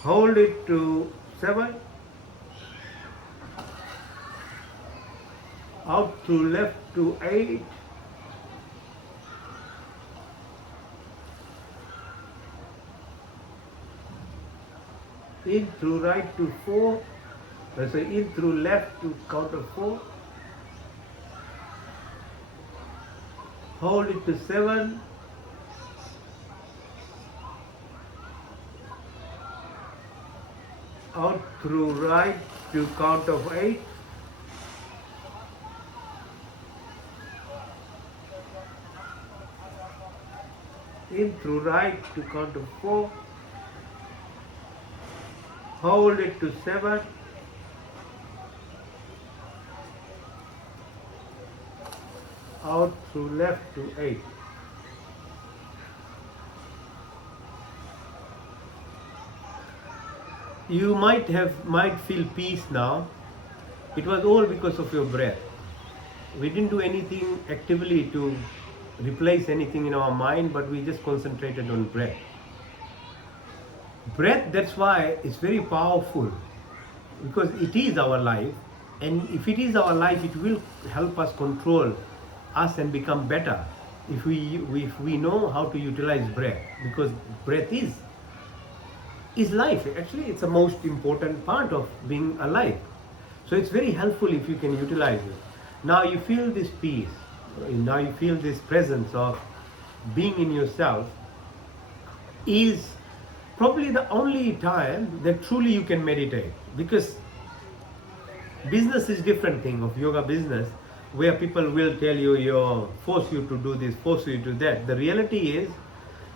hold it to 7, out through left to 8, in through right to 4, so in through left to count of 4, hold it to 7, out through right to count of 8, in through right to count of 4, hold it to 7, out through left to 8. You might feel peace now. It was all because of your breath. We didn't do anything actively to replace anything in our mind, but we just concentrated on breath. Breath, that's why it's very powerful, because it is our life, and if it is our life, it will help us control us and become better if we know how to utilize breath, because breath is life. Actually, it's the most important part of being alive. So it's very helpful if you can utilize it. Now you feel this peace, now you feel this presence of being in yourself, is probably the only time that truly you can meditate. Because business is different thing of yoga business, where people will tell you, force you to do this, force you to do that. The reality is,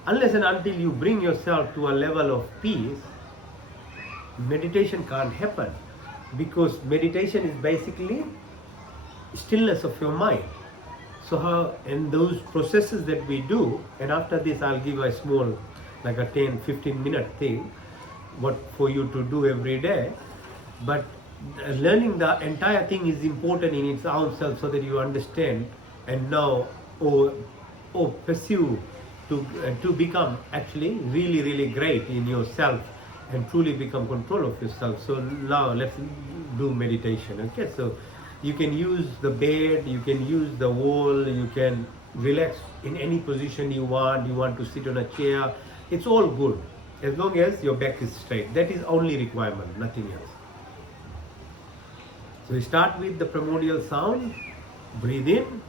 unless and until you bring yourself to a level of peace, meditation can't happen. Because meditation is basically stillness of your mind. So and those processes that we do, and after this I'll give a small, like a 10-15 minute thing, what for you to do every day. But learning the entire thing is important in its own self, so that you understand and know or pursue to become actually really, really great in yourself and truly become control of yourself. So now let's do meditation. Okay, so you can use the bed, you can use the wall, you can relax in any position you want to sit on a chair, it's all good, as long as your back is straight. That is only requirement, nothing else. So we start with the primordial sound. Breathe in.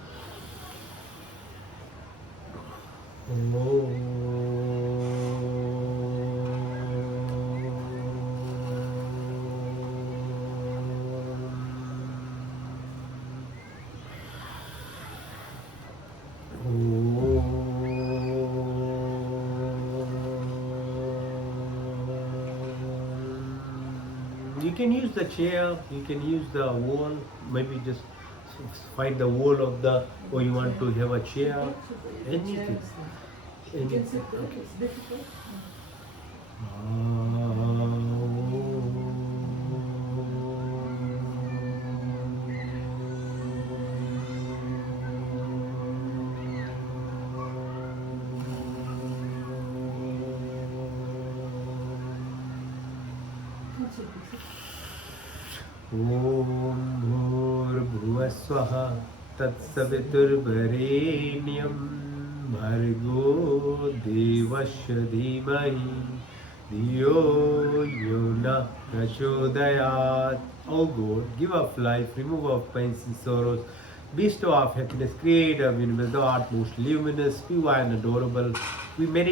You can use the chair, you can use the wall, maybe just find the wall of the, or you want to have a chair, anything. Anything. Okay. Om Bhur Bhuvaswaha Tat Savitur Varenyam Bhargo Devasya Dhimahi Dhiyo Yona Prachodayat. O God, give of life, remove of pains and sorrows, bestow of happiness, creator of universe, thou art most luminous, pure and adorable. We meditate